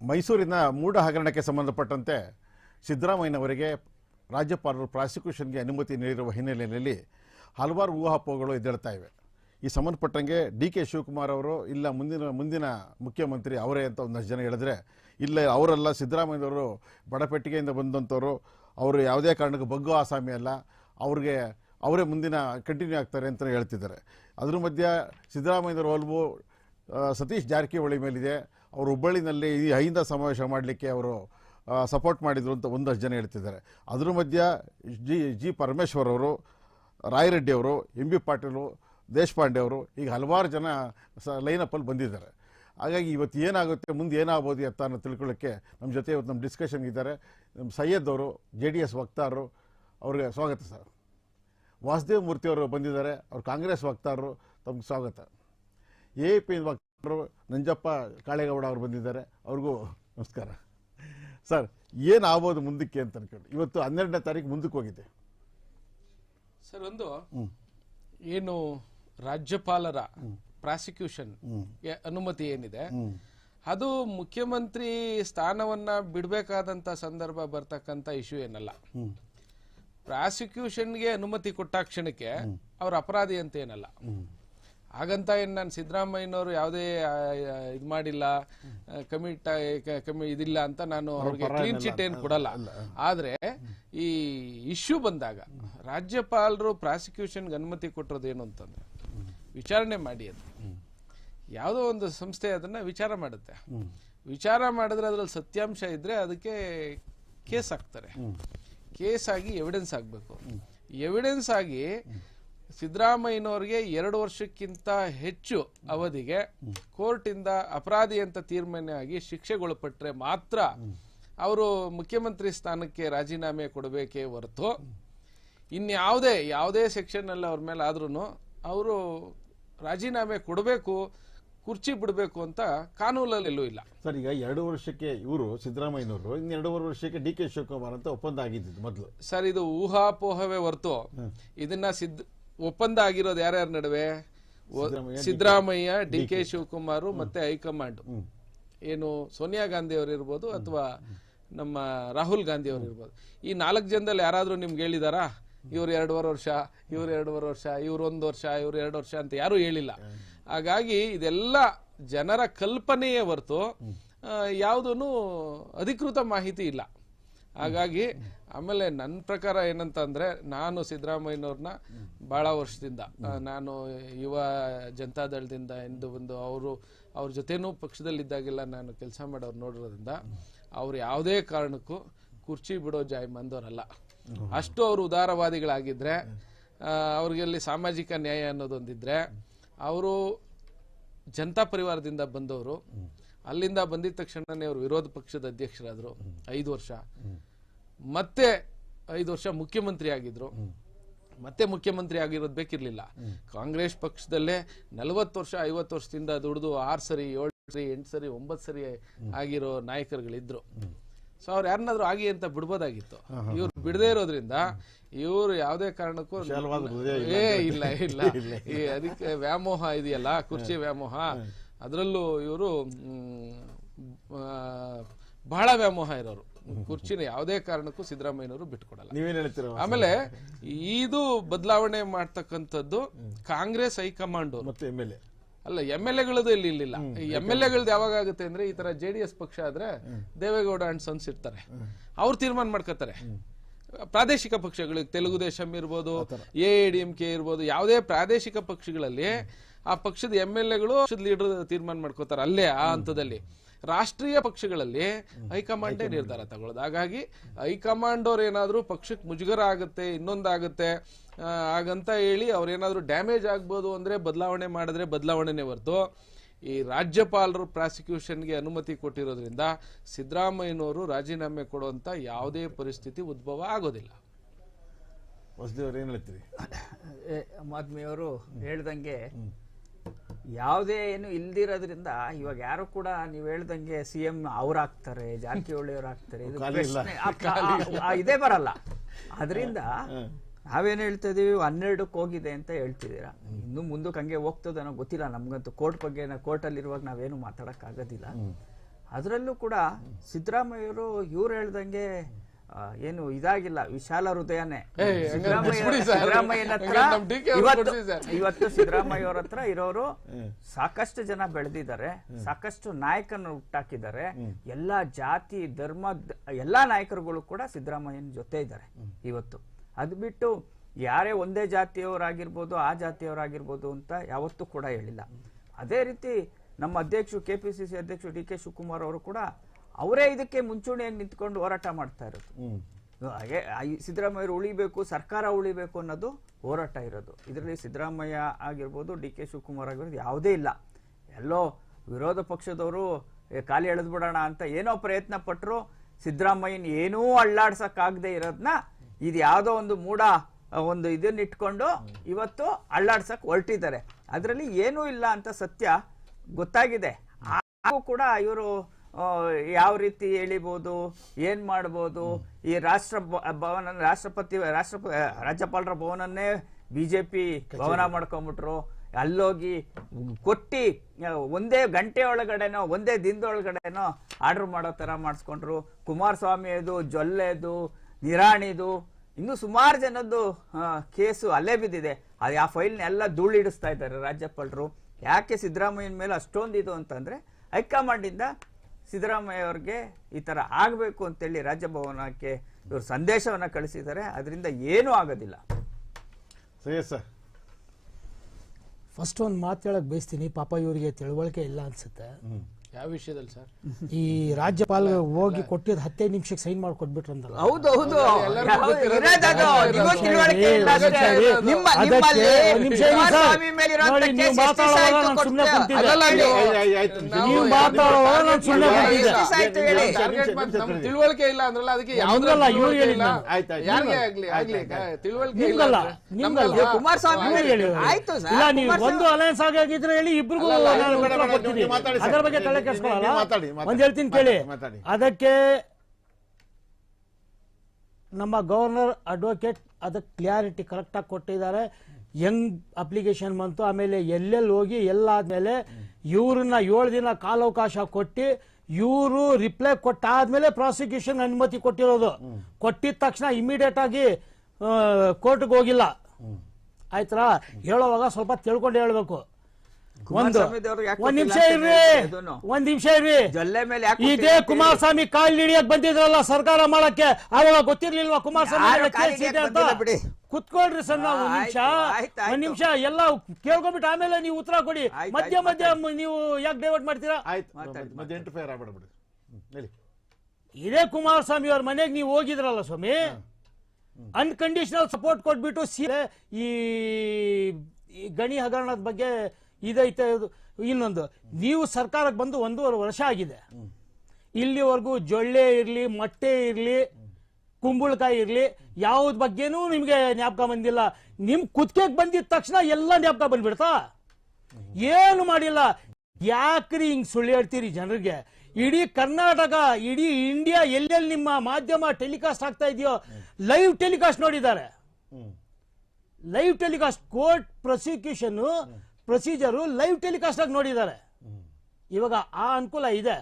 ಮೈಸೂರಿನ ಮೂಢ ಹಗರಣಕ್ಕೆ ಸಂಬಂಧಪಟ್ಟಂತೆ ಸಿದ್ದರಾಮಯ್ಯನವರಿಗೆ ರಾಜ್ಯಪಾಲರು ಪ್ರಾಸಿಕ್ಯೂಷನ್ಗೆ ಅನುಮತಿ ನೀಡಿರುವ ಹಿನ್ನೆಲೆಯಲ್ಲಿ ಹಲವಾರು ಊಹಾಪೋಹಗಳು ಎದ್ದೇಳ್ತಾ ಇವೆ. ಈ ಸಂಬಂಧಪಟ್ಟಂಗೆ ಡಿ ಕೆ ಶಿವಕುಮಾರ್ ಅವರು ಇಲ್ಲ ಮುಂದಿನ ಮುಖ್ಯಮಂತ್ರಿ ಅವರೇ ಅಂತ ಒಂದಷ್ಟು ಜನ ಹೇಳಿದ್ರೆ, ಇಲ್ಲ ಅವರೆಲ್ಲ ಸಿದ್ದರಾಮಯ್ಯನವರು ಬಡಪೆಟ್ಟಿಗೆಯಿಂದ ಬಂದಂಥವ್ರು, ಅವರು ಯಾವುದೇ ಕಾರಣಕ್ಕೂ ಬಗ್ಗು ಆಸಾಮಿ ಅಲ್ಲ, ಅವರೇ ಮುಂದಿನ ಕಂಟಿನ್ಯೂ ಆಗ್ತಾರೆ ಅಂತ ಹೇಳ್ತಿದ್ದಾರೆ. ಅದ್ರ ಮಧ್ಯೆ ಸಿದ್ದರಾಮಯ್ಯನವರ ಒಲವು ಸತೀಶ್ ಜಾರಕಿಹೊಳಿ ಮೇಲಿದೆ. ಅವರು ಹುಬ್ಬಳ್ಳಿನಲ್ಲಿ ಈ ಅಹಿಂದ ಸಮಾವೇಶ ಮಾಡಲಿಕ್ಕೆ ಅವರು ಸಪೋರ್ಟ್ ಮಾಡಿದರು ಅಂತ ಒಂದಷ್ಟು ಜನ ಹೇಳ್ತಿದ್ದಾರೆ. ಅದ್ರ ಮಧ್ಯೆ ಜಿ ಪರಮೇಶ್ವರ್ ಅವರು, ರಾಯರೆಡ್ಡಿ ಅವರು, ಎಂ ಬಿ ಪಾಟೀಲು, ದೇಶಪಾಂಡೆ ಅವರು, ಈಗ ಹಲವಾರು ಜನ ಲೈನಪ್ಪಲ್ಲಿ ಬಂದಿದ್ದಾರೆ. ಹಾಗಾಗಿ ಇವತ್ತು ಏನಾಗುತ್ತೆ, ಮುಂದೆ ಏನಾಗ್ಬೋದು ಅಂತ ಅನ್ನೋ ತಿಳ್ಕೊಳ್ಳೋಕ್ಕೆ ನಮ್ಮ ಜೊತೆ ಇವತ್ತು ನಮ್ಮ ಡಿಸ್ಕಷನ್ಗೆ ಇದ್ದಾರೆ ನಮ್ಮ ಸೈಯದ್ ಅವರು, JDS ವಕ್ತಾರರು. ಅವ್ರಿಗೆ ಸ್ವಾಗತ ಸರ್. ವಾಸುದೇವ ಮೂರ್ತಿಯವರು ಬಂದಿದ್ದಾರೆ, ಅವರು ಕಾಂಗ್ರೆಸ್ ವಕ್ತಾರರು, ತಮ್ಗೆ ಸ್ವಾಗತ. AAP ವಕ್ತಾರರು ನಂಜಪ್ಪ ಕಾಳೇಗೌಡ ಅವರು ಬಂದಿದ್ದಾರೆ, ಅವ್ರಿಗೂ ನಮಸ್ಕಾರ. ಸರ್, ಏನಾಗ್ಬೋದು ಮುಂದಕ್ಕೆ ಅಂತ ಅನ್ಕೊಂಡು ಇವತ್ತು 12ನೇ ತಾರೀಕು ಮುಂದಕ್ಕೆ ಹೋಗಿದೆ ಸರ್. ಏನು ರಾಜ್ಯಪಾಲರ ಪ್ರಾಸಿಕ್ಯೂಷನ್ ಅನುಮತಿ ಏನಿದೆ, ಅದು ಮುಖ್ಯಮಂತ್ರಿ ಸ್ಥಾನವನ್ನ ಬಿಡಬೇಕಾದಂತ ಸಂದರ್ಭ ಬರ್ತಕ್ಕಂಥ ಇಶ್ಯೂ ಏನಲ್ಲ. ಪ್ರಾಸಿಕ್ಯೂಷನ್ಗೆ ಅನುಮತಿ ಕೊಟ್ಟ ಕ್ಷಣಕ್ಕೆ ಅವ್ರ ಅಪರಾಧಿ ಅಂತ ಏನಲ್ಲ. ಹಾಗಂತ ನಾನು ಸಿದ್ದರಾಮಯ್ಯನವರು ಯಾವುದೇ ಇದು ಮಾಡಿಲ್ಲ, ಇದಿಲ್ಲ ಅಂತ ನಾನು ಅವ್ರಿಗೆ ಕ್ಲೀನ್ ಚಿಟ್ ಏನು ಕೊಡಲ್ಲ. ಆದ್ರೆ ಈ ಇಶ್ಯೂ ಬಂದಾಗ ರಾಜ್ಯಪಾಲರು ಪ್ರಾಸಿಕ್ಯೂಷನ್ಗೆ ಅನುಮತಿ ಕೊಟ್ಟಿರೋದು ಏನು ಅಂತಂದ್ರೆ, ವಿಚಾರಣೆ ಮಾಡಿ ಅಂತ. ಯಾವುದೋ ಒಂದು ಸಂಸ್ಥೆ ಅದನ್ನ ವಿಚಾರ ಮಾಡುತ್ತೆ. ವಿಚಾರ ಮಾಡಿದ್ರೆ ಅದ್ರಲ್ಲಿ ಸತ್ಯಾಂಶ ಇದ್ರೆ ಅದಕ್ಕೆ ಕೇಸ್ ಹಾಕ್ತಾರೆ. ಕೇಸ್ ಆಗಿ ಎವಿಡೆನ್ಸ್ ಆಗಬೇಕು. ಎವಿಡೆನ್ಸ್ ಆಗಿ ಸಿದ್ದರಾಮಯ್ಯನವರಿಗೆ 2 ವರ್ಷಕ್ಕಿಂತ ಹೆಚ್ಚು ಅವಧಿಗೆ ಕೋರ್ಟಿಂದ ಅಪರಾಧಿ ಅಂತ ತೀರ್ಮಾನ ಆಗಿ ಶಿಕ್ಷೆಗೊಳಪಟ್ಟರೆ ಮಾತ್ರ ಅವರು ಮುಖ್ಯಮಂತ್ರಿ ಸ್ಥಾನಕ್ಕೆ ರಾಜೀನಾಮೆ ಕೊಡಬೇಕೇ ಹೊರತು ಯಾವುದೇ ಸೆಕ್ಷನ್ ಅಲ್ಲಿ ಅವ್ರ ಮೇಲೆ ಆದ್ರೂ ಅವರು ರಾಜೀನಾಮೆ ಕೊಡಬೇಕು, ಕುರ್ಚಿ ಬಿಡಬೇಕು ಅಂತ ಕಾನೂನಲ್ಲಿ ಎಲ್ಲೂ ಇಲ್ಲ ಸರ್. ಈಗ 2 ವರ್ಷಕ್ಕೆ ಇವರು ಸಿದ್ದರಾಮಯ್ಯನವರು, ಇನ್ನು 2.5 ವರ್ಷಕ್ಕೆ ಡಿ ಕೆ ಶಿವಕುಮಾರ್ ಅಂತ ಒಪ್ಪಂದ ಆಗಿದ್ದು ಮೊದಲು. ಸರ್, ಇದು ಊಹಾಪೋಹವೇ ಹೊರತು ಇದನ್ನ ಒಪ್ಪಂದ ಆಗಿರೋದು ಯಾರ್ಯಾರ ನಡುವೆ? ಸಿದ್ದರಾಮಯ್ಯ, ಡಿ ಕೆ ಶಿವಕುಮಾರ್ ಮತ್ತೆ ಹೈಕಮಾಂಡ್. ಏನು ಸೋನಿಯಾ ಗಾಂಧಿ ಅವರು ಇರ್ಬೋದು ಅಥವಾ ನಮ್ಮ ರಾಹುಲ್ ಗಾಂಧಿ ಅವರು ಇರ್ಬೋದು. ಈ 4 ಜನದಲ್ಲಿ ಯಾರಾದ್ರೂ ನಿಮ್ಗೆ ಹೇಳಿದಾರಾ ಇವ್ರು 2.5 ವರ್ಷ, ಇವ್ರು 2.5 ವರ್ಷ, ಇವ್ರು 1 ವರ್ಷ, ಇವ್ರು 2 ವರ್ಷ ಅಂತ ಯಾರು ಹೇಳಿಲ್ಲ. ಹಾಗಾಗಿ ಇದೆಲ್ಲ ಜನರ ಕಲ್ಪನೆಯೇ ಹೊರತು ಯಾವುದೂ ಅಧಿಕೃತ ಮಾಹಿತಿ ಇಲ್ಲ. ಹಾಗಾಗಿ ಆಮೇಲೆ ನನ್ನ ಪ್ರಕಾರ ಏನಂತ ಅಂದ್ರೆ, ನಾನು ಸಿದ್ದರಾಮಯ್ಯನವ್ರನ್ನ ಬಹಳ ವರ್ಷದಿಂದ, ನಾನು ಯುವ ಜನತಾದಳದಿಂದ ಎಂದು ಬಂದು ಅವ್ರ ಜೊತೆನೂ ಪಕ್ಷದಲ್ಲಿದ್ದಾಗೆಲ್ಲ ನಾನು ಕೆಲಸ ಮಾಡೋರು ನೋಡಿರೋದ್ರಿಂದ ಅವ್ರು ಯಾವುದೇ ಕಾರಣಕ್ಕೂ ಕುರ್ಚಿ ಬಿಡೋ ಜಾಯಮಾನದವರಲ್ಲ. ಅಷ್ಟು ಅವರು ಉದಾರವಾದಿಗಳಾಗಿದ್ರೆ, ಅವ್ರಿಗೆಲ್ಲಿ ಸಾಮಾಜಿಕ ನ್ಯಾಯ ಅನ್ನೋದೊಂದಿದ್ರೆ, ಅವರು ಜನತಾ ಪರಿವಾರದಿಂದ ಬಂದವರು. ಅಲ್ಲಿಂದ ಬಂದಿದ ತಕ್ಷಣನೇ ಅವರು ವಿರೋಧ ಪಕ್ಷದ ಅಧ್ಯಕ್ಷರಾದ್ರು 5 ವರ್ಷ, ಮತ್ತೆ 5 ವರ್ಷ ಮುಖ್ಯಮಂತ್ರಿ ಆಗಿದ್ರು. ಮತ್ತೆ ಮುಖ್ಯಮಂತ್ರಿ ಆಗಿರೋದು ಬೇಕಿರ್ಲಿಲ್ಲ. ಕಾಂಗ್ರೆಸ್ ಪಕ್ಷದಲ್ಲೇ 40 ವರ್ಷ 50 ವರ್ಷದಿಂದ ದುಡಿದು 6 ಸರಿ 7 ಸರಿ 8 ಸರಿ 9 ಸರಿ ಆಗಿರೋ ನಾಯಕರುಗಳಿದ್ರು. ಸೊ ಅವ್ರು ಯಾರನ್ನಾದ್ರೂ ಆಗಿ ಅಂತ ಬಿಡ್ಬೋದಾಗಿತ್ತು. ಇವ್ರು ಬಿಡದೇ ಇರೋದ್ರಿಂದ ಇವ್ರು ಯಾವುದೇ ಕಾರಣಕ್ಕೂ ಇಲ್ಲ ಅದಕ್ಕೆ ವ್ಯಾಮೋಹ ಇದೆಯಲ್ಲ, ಕುರ್ಚಿ ವ್ಯಾಮೋಹ, ಅದರಲ್ಲೂ ಇವರು ಬಹಳ ವ್ಯಾಮೋಹ ಇರೋರು. ಕುರ್ಚಿನ ಯಾವುದೇ ಕಾರಣಕ್ಕೂ ಸಿದ್ದರಾಮಯ್ಯನವರು ಬಿಟ್ಕೊಡಲ್ಲ. ಆಮೇಲೆ ಇದು ಬದಲಾವಣೆ ಮಾಡ್ತಕ್ಕಂಥದ್ದು ಕಾಂಗ್ರೆಸ್ ಹೈಕಮಾಂಡ್ ಅಲ್ಲ, MLA-ಗಳದ್ದು ಇಲ್ಲಿ ಇಲ್ಲಿಲ್ಲ. MLA-ಗಳದ್ದು ಯಾವಾಗ ಆಗುತ್ತೆ ಅಂದ್ರೆ, ಈ ತರ JDS ಪಕ್ಷ ಆದ್ರೆ ದೇವೇಗೌಡ ಅಂಡ್ ಸನ್ಸ್ ಇರ್ತಾರೆ, ಅವ್ರು ತೀರ್ಮಾನ ಮಾಡ್ಕೋತಾರೆ. ಪ್ರಾದೇಶಿಕ ಪಕ್ಷಗಳಿಗೆ ತೆಲುಗು ದೇಶಂ ಇರ್ಬೋದು, AADMK ಇರ್ಬೋದು, ಯಾವುದೇ ಪ್ರಾದೇಶಿಕ ಪಕ್ಷಗಳಲ್ಲಿ ಆ ಪಕ್ಷದ MLA-ಗಳು ಪಕ್ಷದ ಲೀಡರ್ ತೀರ್ಮಾನ ಮಾಡ್ಕೋತಾರೆ ಅಲ್ಲೇ ಆ ಹಂತದಲ್ಲಿ. ರಾಷ್ಟ್ರೀಯ ಪಕ್ಷಗಳಲ್ಲಿ ಹೈಕಮಾಂಡೇ ನಿರ್ಧಾರ ತಗೊಳ್ಳೋದು. ಹಾಗಾಗಿ ಹೈಕಮಾಂಡ್ ಅವ್ರು ಏನಾದ್ರು ಪಕ್ಷಕ್ಕೆ ಮುಜುಗರ ಆಗುತ್ತೆ, ಇನ್ನೊಂದಾಗುತ್ತೆ ಹಾಗಂತ ಹೇಳಿ ಅವ್ರೇನಾದ್ರು ಡ್ಯಾಮೇಜ್ ಆಗ್ಬೋದು ಅಂದ್ರೆ ಬದಲಾವಣೆ ಮಾಡಿದ್ರೆ ಬದಲಾವಣೆನೇ ಹೊರತು, ಈ ರಾಜ್ಯಪಾಲರು ಪ್ರಾಸಿಕ್ಯೂಷನ್ಗೆ ಅನುಮತಿ ಕೊಟ್ಟಿರೋದ್ರಿಂದ ಸಿದ್ದರಾಮಯ್ಯನವರು ರಾಜೀನಾಮೆ ಕೊಡುವಂತ ಯಾವುದೇ ಪರಿಸ್ಥಿತಿ ಉದ್ಭವ ಆಗೋದಿಲ್ಲ. ಮಾಧ್ಮಿಯವರು ಹೇಳ್ದಂಗೆ ಯಾವುದೇ ಏನು ಇಲ್ದಿರೋದ್ರಿಂದ ಇವಾಗ ಯಾರು ಕೂಡ ನೀವು ಹೇಳ್ದಂಗೆ CM ಅವ್ರಾಗ್ತಾರೆ, ಜಾರಕಿಹೊಳಿ ಅವ್ರು ಆಗ್ತಾರೆ, ಇದೇ ಬರಲ್ಲ. ಅದರಿಂದ ನಾವೇನು ಹೇಳ್ತಾ ಇದೀವಿ, 12ಕ್ಕೆ ಹೋಗಿದೆ ಅಂತ ಹೇಳ್ತಿದ್ದೀರಾ. ಇನ್ನು ಮುಂದಕ್ಕೆ ಹಂಗೆ ಹೋಗ್ತದೆ ಅನ್ನೋ ಗೊತ್ತಿಲ್ಲ ನಮ್ಗಂತೂ. ಕೋರ್ಟ್ ಬಗ್ಗೆ ಕೋರ್ಟಲ್ಲಿರುವಾಗ ನಾವೇನು ಮಾತಾಡೋಕ್ಕಾಗೋದಿಲ್ಲ. ಅದರಲ್ಲೂ ಕೂಡ ಸಿದ್ದರಾಮಯ್ಯವರು ಇವ್ರು ಹೇಳ್ದಂಗೆ ಏನು ಇದಾಗಿಲ್ಲ, ವಿಶಾಲ ಹೃದಯನೇ. ಸಿದ್ದರಾಮಯ್ಯನ ಹತ್ರ ಇವತ್ತು ಸಿದ್ದರಾಮಯ್ಯ ಅವ್ರ ಹತ್ರ ಇರೋರು ಸಾಕಷ್ಟು ಜನ ಬೆಳೆದಿದ್ದಾರೆ, ಸಾಕಷ್ಟು ನಾಯಕರನ್ನು ಹುಟ್ಟಾಕಿದ್ದಾರೆ. ಎಲ್ಲಾ ಜಾತಿ ಧರ್ಮ ಎಲ್ಲಾ ನಾಯಕರುಗಳು ಕೂಡ ಸಿದ್ದರಾಮಯ್ಯನ ಜೊತೆ ಇದ್ದಾರೆ ಇವತ್ತು. ಅದು ಬಿಟ್ಟು ಯಾರೇ ಒಂದೇ ಜಾತಿಯವರಾಗಿರ್ಬೋದು ಆ ಜಾತಿಯವರಾಗಿರ್ಬೋದು ಅಂತ ಯಾವತ್ತೂ ಕೂಡ ಹೇಳಿಲ್ಲ. ಅದೇ ರೀತಿ ನಮ್ಮ ಅಧ್ಯಕ್ಷರು KPCC ಅಧ್ಯಕ್ಷರು DK ಶಿವಕುಮಾರ್ ಅವರು ಕೂಡ ಅವರೇ ಇದಕ್ಕೆ ಮುಂಚೂಣಿಯಾಗಿ ನಿಂತ್ಕೊಂಡು ಹೋರಾಟ ಮಾಡ್ತಾ ಇರೋದು. ಸಿದ್ದರಾಮಯ್ಯರು ಉಳಿಬೇಕು, ಸರ್ಕಾರ ಉಳಿಬೇಕು ಅನ್ನೋದು ಹೋರಾಟ ಇರೋದು. ಇದರಲ್ಲಿ ಸಿದ್ದರಾಮಯ್ಯ ಆಗಿರ್ಬೋದು DK ಶಿವಕುಮಾರ್ ಆಗಿರ್ಬೋದು ಯಾವುದೇ ಇಲ್ಲ. ಎಲ್ಲೋ ವಿರೋಧ ಪಕ್ಷದವರು ಖಾಲಿ ಎಳೆದು ಬಿಡೋಣ ಅಂತ ಏನೋ ಪ್ರಯತ್ನ ಪಟ್ಟರು, ಸಿದ್ದರಾಮಯ್ಯನ ಏನೂ ಅಳ್ಳಾಡ್ಸಕ್ಕಾಗದೆ ಇರೋದನ್ನ ಇದು ಯಾವುದೋ ಒಂದು ಮೂಢ ಒಂದು ಇದನ್ನ ಇಟ್ಕೊಂಡು ಇವತ್ತು ಅಳ್ಳಾಡ್ಸಕ್ ಹೊರಟಿದ್ದಾರೆ. ಅದರಲ್ಲಿ ಏನೂ ಇಲ್ಲ ಅಂತ ಸತ್ಯ ಗೊತ್ತಾಗಿದೆ. ಹಾಗೂ ಕೂಡ ಇವರು ಯಾವ ರೀತಿ ಎಳಿಬಹುದು, ಏನ್ ಮಾಡಬಹುದು, ಈ ರಾಜ್ಯಪಾಲರ ಭವನನ್ನೇ ಬಿಜೆಪಿ ಭವನ ಮಾಡ್ಕೊಂಡ್ಬಿಟ್ರು. ಅಲ್ಲೋಗಿ ಕೊಟ್ಟಿ ಒಂದೇ ಗಂಟೆ ಒಳಗಡೆನೋ ಒಂದೇ ದಿನದೊಳಗಡೆನೋ ಆರ್ಡರ್ ಮಾಡೋ ತರ ಮಾಡಿಸ್ಕೊಂಡ್ರು. ಕುಮಾರಸ್ವಾಮಿಯದು, ಜೊಲ್ಲೆದು, ನಿರಾಣಿದು, ಇನ್ನು ಸುಮಾರು ಜನದ್ದು ಕೇಸು ಅಲ್ಲೇ ಬಿದ್ದಿದೆ. ಅದು ಆ ಫೈಲ್ನ ಎಲ್ಲ ಧೂಳಿಡಿಸ್ತಾ ಇದ್ದಾರೆ ರಾಜ್ಯಪಾಲರು. ಯಾಕೆ ಸಿದ್ದರಾಮಯ್ಯನ ಮೇಲೆ ಅಷ್ಟೊಂದು ಇದು ಅಂತಂದ್ರೆ ಹೈಕಮಾಂಡ್ ಇಂದ ಸಿದ್ದರಾಮಯ್ಯ ಅವ್ರಿಗೆ ಈ ತರ ಆಗ್ಬೇಕು ಅಂತೇಳಿ ರಾಜಭವನಕ್ಕೆ ಇವರು ಸಂದೇಶವನ್ನ ಕಳಿಸಿದ್ದಾರೆ. ಅದರಿಂದ ಏನೂ ಆಗೋದಿಲ್ಲ. ಫಸ್ಟ್ ಒಂದು ಮಾತು ಹೇಳಕ್ ಬಯಸ್ತೀನಿ. ಪಾಪ ಇವರಿಗೆ ತಿಳುವಳಿಕೆ ಇಲ್ಲ ಅನ್ಸುತ್ತೆ. ಯಾವ ವಿಷಯದಲ್ಲಿ ಸರ್? ಈ ರಾಜ್ಯಪಾಲ ಹೋಗಿ ಕೊಟ್ಟಿದ್ 15 ನಿಮಿಷಕ್ಕೆ ಸೈನ್ ಮಾಡ್ಕೊಟ್ಬಿಟ್ರಂದಲ್ಲ. ಹೌದು ತಿಳುವಳಿಕೆ ಇಲ್ಲ ಅಂದ್ರಲ್ಲ, ಅದಕ್ಕೆ ಕುಮಾರಸ್ವಾಮಿ ಇಲ್ಲ, ನೀವು ಒಂದು ಅಲಯನ್ಸ್ ಆಗಿದ್ರೆ ಹೇಳಿ, ಇಬ್ರಿಗೂ ಅದರ ಬಗ್ಗೆ ತಲೆ ಕೆಡಿಸ್ಕೊಳ್ಳಲ್ಲ. ಒಂದ್ ಹೇಳ್ತೀನಿ ಕೇಳಿ. ಅದಕ್ಕೆ ನಮ್ಮ ಗವರ್ನರ್ ಅಡ್ವೊಕೇಟ್ ಅದಕ್ಕೆ ಕ್ಲಿಯಾರಿಟಿ ಕರೆಕ್ಟ್ ಆಗಿ ಕೊಟ್ಟಿದ್ದಾರೆ. ಹೆಂಗ್ ಅಪ್ಲಿಕೇಶನ್ ಬಂತು, ಆಮೇಲೆ ಎಲ್ಲೆಲ್ಲಿ ಹೋಗಿ ಎಲ್ಲ ಆದ್ಮೇಲೆ ಇವ್ರನ್ನ 7 ದಿನ ಕಾಲಾವಕಾಶ ಕೊಟ್ಟು ಇವರು ರಿಪ್ಲೈ ಕೊಟ್ಟಾದ್ಮೇಲೆ ಪ್ರಾಸಿಕ್ಯೂಷನ್ ಅನುಮತಿ ಕೊಟ್ಟಿರೋದು. ಕೊಟ್ಟಿದ ತಕ್ಷಣ ಇಮಿಡಿಯೇಟ್ ಆಗಿ ಕೋರ್ಟ್ಗೆ ಹೋಗಿಲ್ಲ. ಆಯ್ತಾ? ಹೇಳುವಾಗ ಸ್ವಲ್ಪ ತಿಳ್ಕೊಂಡು ಹೇಳ್ಬೇಕು. ಒಂದ್ ನಿಮಿಷ ಇರ್ರಿ. ಇದೇ ಕುಮಾರಸ್ವಾಮಿ ಕಾಲ್ ಹಿಡಿಯಕ್ ಬಂದಿದ್ರಲ್ಲ ಸರ್ಕಾರ ಮಾಡಕ್ಕೆ, ಅವಾಗ ಗೊತ್ತಿರ್ಲಿಲ್ವಾ ಕುಮಾರಸ್ವಾಮಿ ಅಂತ? ಕುತ್ಕೊಳ್ರಿ ಸರ್, ನಾವು ಒಂದ್ ನಿಮಿಷ ಎಲ್ಲ ಕೇಳ್ಕೊಂಡ್ಬಿಟ್ಟು ಆಮೇಲೆ ನೀವು ಉತ್ತರ ಕೊಡಿ. ಮಧ್ಯ ನೀವು ಯಾಕೆ ಡೈವರ್ಟ್ ಮಾಡ್ತೀರಾ? ಇದೇ ಕುಮಾರಸ್ವಾಮಿ ಅವ್ರ ಮನೆಗೆ ನೀವು ಹೋಗಿದ್ರಲ್ಲ ಸ್ವಾಮಿ, ಅನ್ಕಂಡೀಷನಲ್ ಸಪೋರ್ಟ್ ಕೊಟ್ಬಿಟ್ಟು ಈ ಗಣಿ ಹಗರಣದ ಬಗ್ಗೆ ಇದೈತೆ. ಇನ್ನೊಂದು, ನೀವು ಸರ್ಕಾರಕ್ಕೆ ಬಂದು 1.5 ವರ್ಷ ಆಗಿದೆ. ಇಲ್ಲಿವರೆಗೂ ಜೊಳ್ಳೆ ಇರ್ಲಿ, ಮೊಟ್ಟೆ ಇರ್ಲಿ, ಕುಂಬಳಕಾಯಿ ಇರ್ಲಿ, ಯಾವ್ದ ಬಗ್ಗೆನೂ ನಿಮ್ಗೆ ಜ್ಞಾಪಕ ಬಂದಿಲ್ಲ. ನಿಮ್ ಕುತ್ತಿಗೆಗೆ ಬಂದಿದ ತಕ್ಷಣ ಎಲ್ಲ ಜ್ಞಾಪಕ ಬಂದ್ಬಿಡ್ತಾ? ಏನು ಮಾಡಿಲ್ಲ. ಯಾಕ್ರಿ ಹಿಂಗ್ ಸುಳ್ಳು ಹೇಳ್ತೀರಿ ಜನರಿಗೆ? ಇಡೀ ಕರ್ನಾಟಕ, ಇಡೀ ಇಂಡಿಯಾ ಎಲ್ಲೆಲ್ಲಿ ನಿಮ್ಮ ಮಾಧ್ಯಮ ಟೆಲಿಕಾಸ್ಟ್ ಆಗ್ತಾ ಇದೆಯೋ ಲೈವ್ ಟೆಲಿಕಾಸ್ಟ್ ನೋಡಿದ್ದಾರೆ. Live telecast, court prosecution procedure live telecast ಆಗಿ ನೋಡಿದ್ದಾರೆ. ಇವಾಗ ಆ ಅನುಕೂಲ ಇದೆ.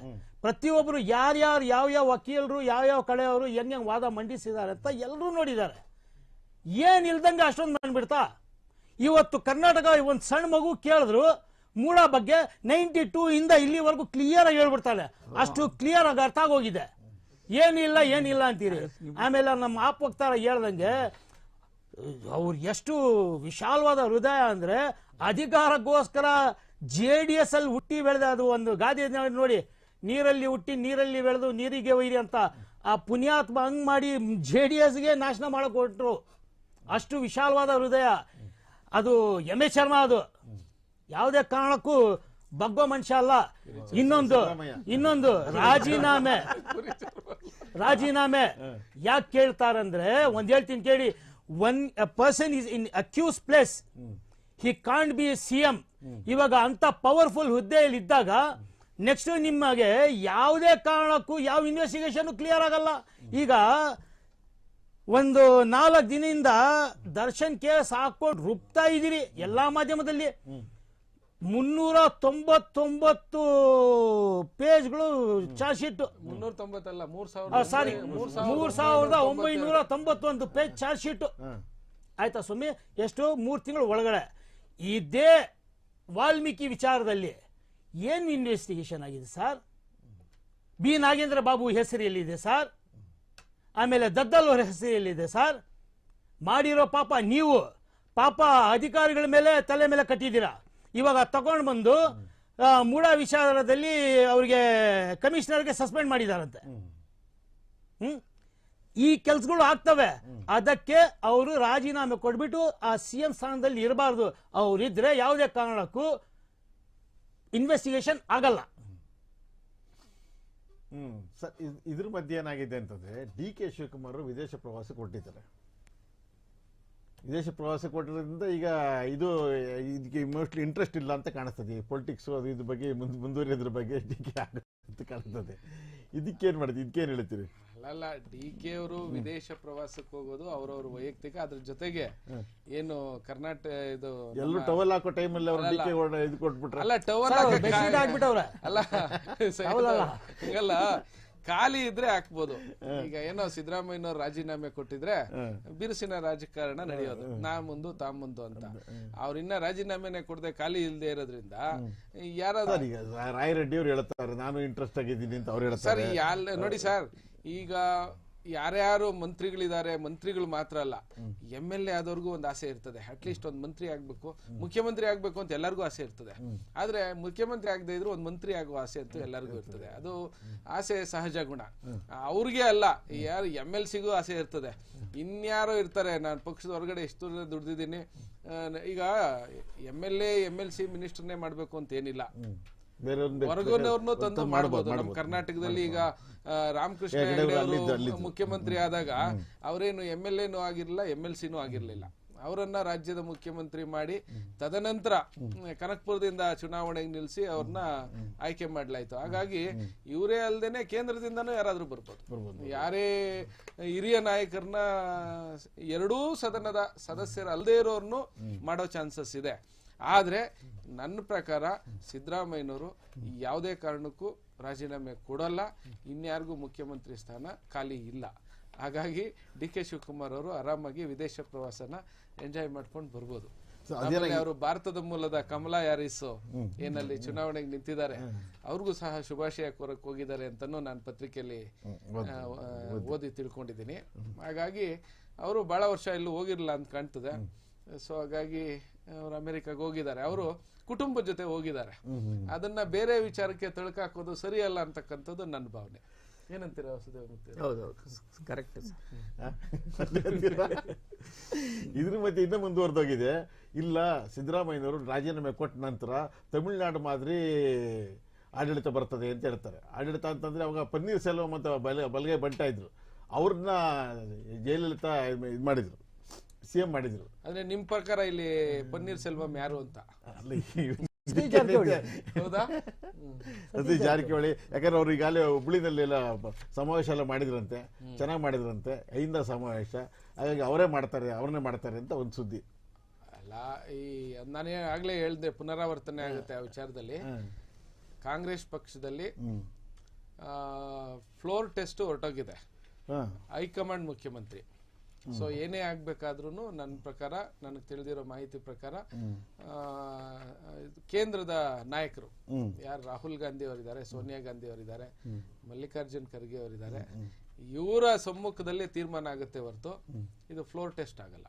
ಪ್ರತಿಯೊಬ್ಬರು ಯಾರ್ಯಾರು ಯಾವ ವಕೀಲರು ಯಾವ ಕಡೆಯವರು ಹೆಂಗೆ ವಾದ ಮಂಡಿಸಿದ್ದಾರೆ ಅಂತ ಎಲ್ಲರೂ ನೋಡಿದ್ದಾರೆ. ಏನ್ ಇಲ್ದಂಗೆ ಅಷ್ಟೊಂದು ಬಂದ್ಬಿಡ್ತಾ? ಇವತ್ತು ಕರ್ನಾಟಕ ಒಂದು ಸಣ್ಣ ಮಗು ಕೇಳಿದ್ರು ಮೂಡ ಬಗ್ಗೆ 92 ಇಂದ ಇಲ್ಲಿವರೆಗೂ ಕ್ಲಿಯರ್ ಆಗಿ ಹೇಳ್ಬಿಡ್ತಾಳೆ. ಅಷ್ಟು ಕ್ಲಿಯರ್ ಆಗಿ ಅರ್ಥ ಆಗೋಗಿದೆ. ಏನಿಲ್ಲ ಅಂತೀರಿ. ಆಮೇಲೆ ನಮ್ಮ ಆಪ್ ವಕ್ತಾರ ಹೇಳ್ದಂಗೆ ಅವ್ರು ಎಷ್ಟು ವಿಶಾಲವಾದ ಹೃದಯ ಅಂದ್ರೆ, ಅಧಿಕಾರಕ್ಕೋಸ್ಕರ JDS ಅಲ್ಲಿ ಹುಟ್ಟಿ ಬೆಳೆದ, ಅದು ಒಂದು ಗಾದೆ ನೋಡಿ, ನೀರಲ್ಲಿ ಹುಟ್ಟಿ ನೀರಲ್ಲಿ ಬೆಳೆದು ನೀರಿಗೆ ಒಯ್ರಿ ಅಂತ. ಆ ಪುಣ್ಯಾತ್ಮ ಹಂಗ್ ಮಾಡಿ JDSಗೆ ನಾಶನ ಮಾಡಕ್ ಹೊರಟ್ರು. ಅಷ್ಟು ವಿಶಾಲವಾದ ಹೃದಯ ಅದು. MA ಶರ್ಮಾ ಅದು ಯಾವುದೇ ಕಾರಣಕ್ಕೂ ಬಗ್ಗೋ ಮನುಷ್ಯ ಅಲ್ಲ. ಇನ್ನೊಂದು ರಾಜೀನಾಮೆ ಯಾಕೆ ಕೇಳ್ತಾರಂದ್ರೆ, ಒಂದ್ ಹೇಳ್ತೀನಿ ಕೇಳಿ. a person is in accused place, he can't be a CM. ಇವಾಗ ಅಂತ ಪವರ್ಫುಲ್ ಹುದ್ದೆಯಲ್ಲಿ ಇದ್ದಾಗ ನೆಕ್ಸ್ಟ್ ನಿಮಗೆ ಯಾವುದೇ ಕಾರಣಕ್ಕೂ ಯಾವ ಇನ್ವೆಸ್ಟಿಗೇಷನ್ ಕ್ಲಿಯರ್ ಆಗಲ್ಲ. ಈಗ ಒಂದು 4 ದಿನದಿಂದ ದರ್ಶನ್ ಕೇಸ್ ಹಾಕೊಂಡು ರುಬ್ತಾ ಇದೀರಿ ಎಲ್ಲಾ ಮಾಧ್ಯಮದಲ್ಲಿ. 399 ಪೇಜ್ಗಳು ಚಾರ್ಜ್ ಶೀಟ್. 390 ಅಲ್ಲ, ಸಾರಿ, 3991 ಪೇಜ್ ಚಾರ್ಜ್ ಶೀಟ್. ಆಯ್ತಾ ಸ್ವಾಮಿ? ಎಷ್ಟು? 3 ತಿಂಗಳ ಒಳಗಡೆ. ಇದೇ ವಾಲ್ಮೀಕಿ ವಿಚಾರದಲ್ಲಿ ಏನು ಇನ್ವೆಸ್ಟಿಗೇಷನ್ ಆಗಿದೆ ಸರ್? ಬಿ ನಾಗೇಂದ್ರ ಬಾಬು ಹೆಸರು ಎಲ್ಲಿದೆ ಸರ್? ಆಮೇಲೆ ದದ್ದಲ್ ಅವರ ಹೆಸರು ಎಲ್ಲಿದೆ ಸರ್? ಮಾಡಿರೋ ಪಾಪ ನೀವು ಪಾಪ ಅಧಿಕಾರಿಗಳ ಮೇಲೆ ತಲೆ ಮೇಲೆ ಕಟ್ಟಿದ್ದೀರಾ. ಇವಾಗ ತಗೊಂಡು ಬಂದು ಮೂಡ ವಿಚಾರದಲ್ಲಿ ಅವರಿಗೆ ಕಮಿಷನರ್ಗೆ ಸಸ್ಪೆಂಡ್ ಮಾಡಿದಾರಂತೆ. ಈ ಕೆಲಸಗಳು ಆಗ್ತವೆ. ಅದಕ್ಕೆ ಅವರು ರಾಜೀನಾಮೆ ಕೊಟ್ಬಿಟ್ಟು ಆ CM ಸ್ಥಾನದಲ್ಲಿ ಇರಬಾರ್ದು. ಅವರಿದ್ರೆ ಯಾವುದೇ ಕಾರಣಕ್ಕೂ ಇನ್ವೆಸ್ಟಿಗೇಷನ್ ಆಗಲ್ಲ. ಸರ್, ಇದ್ರ ಮಧ್ಯೆ ಏನಾಗಿದೆ ಅಂತಂದ್ರೆ DK ಶಿವಕುಮಾರ್ ವಿದೇಶ ಪ್ರವಾಸಕ್ಕೆ ಹೊರಟಿದ್ದಾರೆ. ವಿದೇಶ ಪ್ರವಾಸಕ್ಕೆ ಹೊರಟಿರೋದ್ರಿಂದ ಈಗ ಇದಕ್ಕೆ ಮೋಸ್ಟ್ಲಿ ಇಂಟ್ರೆಸ್ಟ್ ಇಲ್ಲ ಅಂತ ಕಾಣಿಸ್ತದೆ. ಪೊಲಿಟಿಕ್ಸ್ ಅದು ಇದ್ರ ಬಗ್ಗೆ ಮುಂದುವರಿಯೋದ್ರ ಬಗ್ಗೆ DK ಅಂತ ಕಾಣಿಸ್ತದೆ. ಇದಕ್ಕೇನು ಮಾಡಿದ್ವಿ? ಇದಕ್ಕೇನು ಹೇಳ್ತೀರಿ? ಅಲ್ಲ, DK ಅವರು ವಿದೇಶ ಪ್ರವಾಸಕ್ಕೆ ಹೋಗೋದು ಅವ್ರವ್ರ ವೈಯಕ್ತಿಕ. ಅದ್ರ ಜೊತೆಗೆ ಏನು ಕರ್ನಾಟಕ ಇದು ಎಲ್ಲರೂ ಟವಲ್ ಹಾಕೋ ಟೈಮಲ್ಲಿ ಅವರು DK ಇದು ಕೊಟ್ಬಿಟ್ರೆ ಅಲ್ಲ, ಟವಲ್ ಆಗ್ಬಿಟ್ಟವ್ರೆ. ಅಲ್ಲ ಹಂಗಲ್ಲ, ಖಾಲಿ ಇದ್ರೆ ಹಾಕ್ಬೋದು. ಈಗ ಏನೋ ಸಿದ್ದರಾಮಯ್ಯನವ್ರು ರಾಜೀನಾಮೆ ಕೊಟ್ಟಿದ್ರೆ ಬಿರುಸಿನ ರಾಜಕಾರಣ ನಡೆಯೋದು, ನಾ ಮುಂದು ತಾ ಮುಂದು ಅಂತ. ಅವ್ರಿನ್ನ ರಾಜೀನಾಮೆನೆ ಕೊಡದೆ ಖಾಲಿ ಇಲ್ಲದೆ ಇರೋದ್ರಿಂದ ಯಾರಾದ್ರೂ ಈಗ ರಾಯರೆಡ್ಡಿ ಅವ್ರು ಹೇಳ್ತಾರೆ ನಾನು ಇಂಟ್ರೆಸ್ಟ್ ಆಗಿದ್ದೀನಿ ಅಂತ ಅವ್ರು ಹೇಳ್ತಾರೆ. ಸರ್ ನೋಡಿ ಸರ್, ಈಗ ಯಾರ್ಯಾರು ಮಂತ್ರಿಗಳಿದ್ದಾರೆ, ಮಂತ್ರಿಗಳು ಮಾತ್ರ ಅಲ್ಲ, MLA ಆದವ್ರಿಗೂ ಒಂದು ಆಸೆ ಇರ್ತದೆ. ಅಟ್ಲೀಸ್ಟ್ ಒಂದು ಮಂತ್ರಿ ಆಗ್ಬೇಕು, ಮುಖ್ಯಮಂತ್ರಿ ಆಗ್ಬೇಕು ಅಂತ ಎಲ್ಲರಿಗೂ ಆಸೆ ಇರ್ತದೆ. ಆದ್ರೆ ಮುಖ್ಯಮಂತ್ರಿ ಆಗದೆ ಇದ್ರು ಒಂದು ಮಂತ್ರಿ ಆಗುವ ಆಸೆ ಅಂತೂ ಎಲ್ಲರಿಗೂ ಇರ್ತದೆ. ಅದು ಆಸೆ ಸಹಜ ಗುಣ. ಅವ್ರಿಗೆ ಅಲ್ಲ, ಯಾರು MLCಗೂ ಆಸೆ ಇರ್ತದೆ. ಇನ್ಯಾರೋ ಇರ್ತಾರೆ, ನಾನು ಪಕ್ಷದ ಹೊರಗಡೆ ಎಷ್ಟು ದುಡ್ದಿದ್ದೀನಿ, ಈಗ MLA MLC ಮಿನಿಸ್ಟರ್ನೇ ಮಾಡ್ಬೇಕು ಅಂತ ಏನಿಲ್ಲ, ಹೊರಗಿನವ್ರನ್ನು ತಂದು ಮಾಡ್ಬೋದು. ನಮ್ಮ ಕರ್ನಾಟಕದಲ್ಲಿ ಈಗ ರಾಮಕೃಷ್ಣ ಹೆಗಡೆ ಅವರು ಮುಖ್ಯಮಂತ್ರಿ ಆದಾಗ ಅವರೇನು MLAನೂ ಆಗಿರ್ಲಿಲ್ಲ, MLCನೂ ಆಗಿರ್ಲಿಲ್ಲ. ಅವರನ್ನ ರಾಜ್ಯದ ಮುಖ್ಯಮಂತ್ರಿ ಮಾಡಿ ತದನಂತರ ಕನಕಪುರದಿಂದ ಚುನಾವಣೆಗೆ ನಿಲ್ಲಿಸಿ ಅವ್ರನ್ನ ಆಯ್ಕೆ ಮಾಡ್ಲಾಯ್ತು. ಹಾಗಾಗಿ ಇವರೇ ಅಲ್ದೇನೆ ಕೇಂದ್ರದಿಂದನೂ ಯಾರಾದ್ರೂ ಬರ್ಬೋದು. ಯಾರೇ ಹಿರಿಯ ನಾಯಕರನ್ನ ಎರಡೂ ಸದನದ ಸದಸ್ಯರು ಅಲ್ಲದೆ ಇರೋರ್ನು ಮಾಡೋ ಚಾನ್ಸಸ್ ಇದೆ. ಆದ್ರೆ ನನ್ನ ಪ್ರಕಾರ ಸಿದ್ದರಾಮಯ್ಯನವರು ಯಾವುದೇ ಕಾರಣಕ್ಕೂ ರಾಜೀನಾಮೆ ಕೊಡಲ್ಲ. ಇನ್ಯಾರಿಗೂ ಮುಖ್ಯಮಂತ್ರಿ ಸ್ಥಾನ ಖಾಲಿ ಇಲ್ಲ. ಹಾಗಾಗಿ DK ಶಿವಕುಮಾರ್ ಅವರು ಆರಾಮಾಗಿ ವಿದೇಶ ಪ್ರವಾಸನ ಎಂಜಾಯ್ ಮಾಡ್ಕೊಂಡು ಬರ್ಬೋದು. ಅವರು ಭಾರತದ ಮೂಲದ ಕಮಲಾ ಹ್ಯಾರಿಸ್ ಏನಲ್ಲಿ ಚುನಾವಣೆಗೆ ನಿಂತಿದ್ದಾರೆ, ಅವ್ರಿಗೂ ಸಹ ಶುಭಾಶಯ ಕೋರಕ್ ಹೋಗಿದ್ದಾರೆ ಅಂತಾನು ನಾನು ಪತ್ರಿಕೆಯಲ್ಲಿ ಓದಿ ತಿಳ್ಕೊಂಡಿದ್ದೀನಿ. ಹಾಗಾಗಿ ಅವರು ಬಹಳ ವರ್ಷ ಎಲ್ಲೂ ಹೋಗಿರಲಿಲ್ಲ ಅಂತ ಕಾಣ್ತದೆ. ಸೊ ಹಾಗಾಗಿ ಅವರು ಅಮೆರಿಕಾಗೆ ಹೋಗಿದ್ದಾರೆ, ಅವರು ಕುಟುಂಬದ ಜೊತೆ ಹೋಗಿದ್ದಾರೆ. ಅದನ್ನ ಬೇರೆ ವಿಚಾರಕ್ಕೆ ತಳ್ಕಾಕೋದು ಸರಿಯಲ್ಲ ಅಂತಕ್ಕಂಥದ್ದು ನನ್ನ ಭಾವನೆ. ಏನಂತೀರಾ ವಾಸುದೇವ? ಕರೆಕ್ಟ್. ಇದ್ರ ಮಧ್ಯೆ ಇನ್ನೂ ಮುಂದುವರೆದೋಗಿದೆ. ಇಲ್ಲ, ಸಿದ್ದರಾಮಯ್ಯನವರು ರಾಜೀನಾಮೆ ಕೊಟ್ಟ ನಂತರ ತಮಿಳುನಾಡು ಮಾದರಿ ಆಡಳಿತ ಬರ್ತದೆ ಅಂತ ಹೇಳ್ತಾರೆ. ಆಡಳಿತ ಅಂತಂದ್ರೆ ಅವಾಗ ಪನ್ನೀರ್ ಸೆಲ್ವಂ ಅಂತ ಬಲಗೈ ಬಂಟ ಇದ್ರು, ಅವ್ರನ್ನ ಜಯಲಲಿತಾ ಇದು ಮಾಡಿದ್ರು, CM ಮಾಡಿದ್ರು. ಅಂದ್ರೆ ನಿಮ್ ಪ್ರಕಾರ ಇಲ್ಲಿ ಪನ್ನೀರ್ ಸೆಲ್ವಂ ಯಾರು ಅಂತ? ಹೌದಾ? ಸತೀಶ್ ಜಾರಕಿಹೊಳಿ. ಯಾಕಂದ್ರೆ ಅವ್ರು ಈಗಾಗಲೇ ಹುಬ್ಳಿನಲ್ಲಿ ಎಲ್ಲ ಸಮಾವೇಶ ಎಲ್ಲ ಮಾಡಿದ್ರಂತೆ, ಚೆನ್ನಾಗಿ ಮಾಡಿದ್ರಂತೆ, 5 ಸಮಾವೇಶ. ಹಾಗಾಗಿ ಅವ್ರನ್ನೇ ಮಾಡ್ತಾರೆ ಅಂತ ಒಂದು ಸುದ್ದಿ. ಅಲ್ಲ, ಈ ನಾನೇ ಆಗ್ಲೇ ಹೇಳ್ದೆ, ಪುನರಾವರ್ತನೆ ಆಗುತ್ತೆ ಆ ವಿಚಾರದಲ್ಲಿ. ಕಾಂಗ್ರೆಸ್ ಪಕ್ಷದಲ್ಲಿ ಫ್ಲೋರ್ ಟೆಸ್ಟ್ ಹೊರಟೋಗಿದೆ, ಹೈಕಮಾಂಡ್ ಮುಖ್ಯಮಂತ್ರಿ. ಸೊ ಏನೇ ಆಗ್ಬೇಕಾದ್ರೂ ನನ್ನ ಪ್ರಕಾರ, ನನಗೆ ತಿಳಿದಿರೋ ಮಾಹಿತಿ ಪ್ರಕಾರ, ಕೇಂದ್ರದ ನಾಯಕರು ಯಾರು ರಾಹುಲ್ ಗಾಂಧಿ ಅವರಿದ್ದಾರೆ, ಸೋನಿಯಾ ಗಾಂಧಿ ಅವರಿದ್ದಾರೆ, ಮಲ್ಲಿಕಾರ್ಜುನ್ ಖರ್ಗೆ ಅವರಿದ್ದಾರೆ, ಇವರ ಸಮ್ಮುಖದಲ್ಲಿ ತೀರ್ಮಾನ ಆಗುತ್ತೆ ಹೊರತು ಇದು ಫ್ಲೋರ್ ಟೆಸ್ಟ್ ಆಗಲ್ಲ.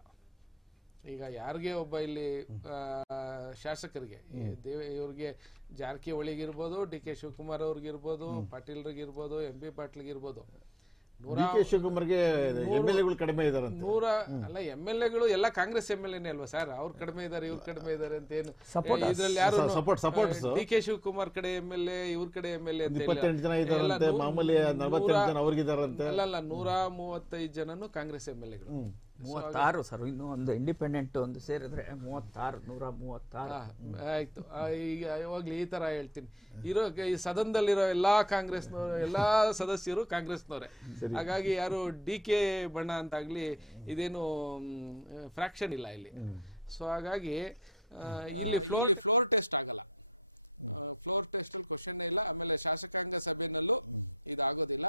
ಈಗ ಯಾರಿಗೆ ಒಬ್ಬ ಇಲ್ಲಿ ಶಾಸಕರಿಗೆ ಇವ್ರಿಗೆ ಜಾರಕಿಹೊಳಿಗಿರ್ಬೋದು, DK ಶಿವಕುಮಾರ್ ಅವ್ರಿಗಿರ್ಬೋದು, ಪಾಟೀಲ್ರಿಗಿರ್ಬೋದು, MP ಪಾಟೀಲ್ಗಿರ್ಬೋದು, DK ಶಿವಕುಮಾರ್ಗೆ MLAಗಳು ಕಡಿಮೆ ಇದಾರೆ. ಅಲ್ಲ, MLAಗಳು ಎಲ್ಲ ಕಾಂಗ್ರೆಸ್ MLAನೇ ಅಲ್ವಾ ಸರ್? ಅವ್ರು ಕಡಿಮೆ ಇದಾರೆ, ಇವ್ರು ಕಡಿಮೆ ಇದಾರೆ ಅಂತ ಏನು ಇದ್ರಲ್ಲಿ ಯಾರು DK ಶಿವಕುಮಾರ್ ಕಡೆ MLA, ಇವ್ರ ಕಡೆ MLA ಅಂತ 28 ಜನ ಇದಾರಂತೆ, ಮಾಮೂಲಿ 48 ಜನ ಅವ್ರಿಗಿದಾರಂತೆ. ಅಲ್ಲ, 135 ಜನನು ಕಾಂಗ್ರೆಸ್ MLAಗಳು. 36 ಸರ್, ಇನ್ನು ಒಂದು ಇಂಡಿಪೆಂಡೆಂಟ್ ಒಂದು ಸೇರಿದ್ರೆ 36, 136. ಆಯ್ತು. ಈಗ ಯಾವಾಗ್ಲೂ ಈ ತರ ಹೇಳ್ತೀನಿ, ಈ ಸದನದಲ್ಲಿರೋ ಎಲ್ಲಾ ಕಾಂಗ್ರೆಸ್ನವರು, ಎಲ್ಲಾ ಸದಸ್ಯರು ಕಾಂಗ್ರೆಸ್ನವರೇ. ಹಾಗಾಗಿ ಯಾರು DK ಬಣ್ಣ ಅಂತಾಗ್ಲಿ ಇದೇನು ಫ್ರಾಕ್ಷನ್ ಇಲ್ಲ ಇಲ್ಲಿ. ಸೊ ಹಾಗಾಗಿ ಇಲ್ಲಿ ಫ್ಲೋರ್ ಟೆಸ್ಟ್ ಆಗಲ್ಲ. ಫ್ಲೋರ್ ಟೆಸ್ಟ್ ಅಲ್ಲಿ ಕ್ವಶನ್ ಇಲ್ಲ. ಆಮೇಲೆ ಶಾಸಕಾಂಗ ಸಭೆನಲ್ಲೂ ಇದಾಗೋದಿಲ್ಲ.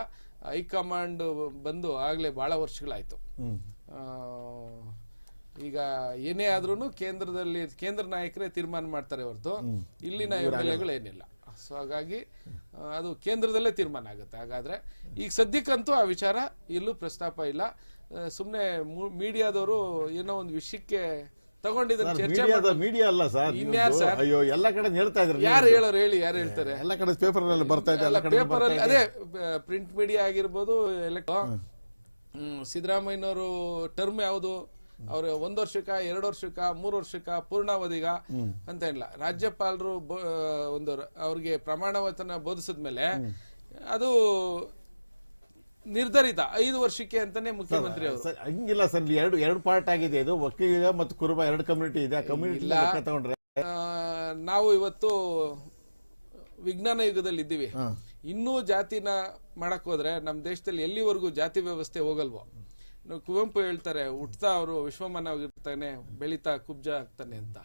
ಹೈಕಮಾಂಡ್ ಬಂದು ಆಗ್ಲೇ ಬಹಳ ವರ್ಷಗಳಾಯ್ತು. ಈಗ ಏನೇ ಆದ್ರೂ ಕೇಂದ್ರದಲ್ಲಿ ಕೇಂದ್ರ ನಾಯಕರೇ ತೀರ್ಮಾನ ಮಾಡ್ತಾರೆ ಹೊರತು ಇಲ್ಲಿನ MLA ಏನಿಲ್ಲ. ಸೊ ಹಾಗಾಗಿ ಅದು ಕೇಂದ್ರದಲ್ಲೇ ತೀರ್ಮಾನ ಆಗುತ್ತೆ. ಹಾಗಾದ್ರೆ ಈಗ ಸದ್ಯಕ್ಕಂತೂ ಆ ವಿಚಾರ ಎಲ್ಲೂ ಪ್ರಸ್ತಾಪ ಇಲ್ಲ. ಸುಮ್ನೆ ಮೀಡಿಯಾದವರು ಏನೋ ಒಂದು ವಿಷಯಕ್ಕೆ ತಗೊಂಡಿದ್ದಾರೆ ಚರ್ಚೆ. ಮೀಡಿಯಾ ಅಲ್ಲ ಸರ್, ಇನ್ಯಾರು ಸರ್? ಅಯ್ಯೋ ಎಲ್ಲ ಕಡೆ ಹೇಳ್ತಾ ಇದ್ರು. ಯಾರು ಹೇಳೋರು ಹೇಳಿ, ಯಾರು ಹೇಳ್ತಾರೆ? ಎಲ್ಲ ಕಡೆ ಪೇಪರ್ ಅಲ್ಲಿ ಬರ್ತಾ ಇದೆ, ಎಲ್ಲ ಕಡೆ ಪೇಪರ್ ಅಲ್ಲಿ ಅದೇ ಪ್ರಿಂಟ್ ಮೀಡಿಯಾ ಆಗಿರ್ಬೋದು. ಸಿದ್ದರಾಮಯ್ಯನವರು ಟರ್ಮ್ ಯಾವುದು? ಅವ್ರ 1 ವರ್ಷಕ್ಕ 2 ವರ್ಷಕ್ಕ 3 ವರ್ಷಕ್ಕ ಪೂರ್ಣಾವಧಿಗ ಅಂತ ಇಲ್ಲ. ರಾಜ್ಯಪಾಲರು ಒಂದು ಅವ್ರಿಗೆ ಪ್ರಮಾಣ ವಚನ ಬೋಧಿಸಿದ್ಮೇಲೆ ಅದು ನಿರ್ಧರಿತ 5 ವರ್ಷಕ್ಕೆ ಅಂತಾನೆ ಮುಖ್ಯಮಂತ್ರಿ ಅವರು. ಹಂಗಿಲ್ಲ ಸರ್, ಎರಡು ಪಾರ್ಟ್ ಆಗಿದೆ. ಇದು ಒಕ್ಕಲಿಗ ಮತ್ತು ಕುರುಬ 2 ಕಮ್ಯುನಿಟಿ ಇದೆ. ಕಮ್ಯುನಿಟಿ ತಗೊಂಡ್ರೆ ನಾವು ಇವತ್ತು ವಿಜ್ಞಾನ ಯುಗದಲ್ಲಿ ಇದ್ದೀವಿ. ಇನ್ನೂ ಜಾತಿನ ಮಾಡಕ್ ಹೋದ್ರೆ ನಮ್ಮ ದೇಶದಲ್ಲಿ ಎಲ್ಲಿವರೆಗೂ ಜಾತಿ ವ್ಯವಸ್ಥೆ ಹೋಗಲ್ವೋ. ಕುವೆಂಪು ಹೇಳ್ತಾರೆ, ಹುಟ್ತಾ ಅವರು ವಿಶ್ವಮಾನವಾಗಿರ್ತಾನೆ, ಬೆಳೀತಾ ಕುಬ್ಜ ಆಗ್ತಾನೆ ಅಂತ.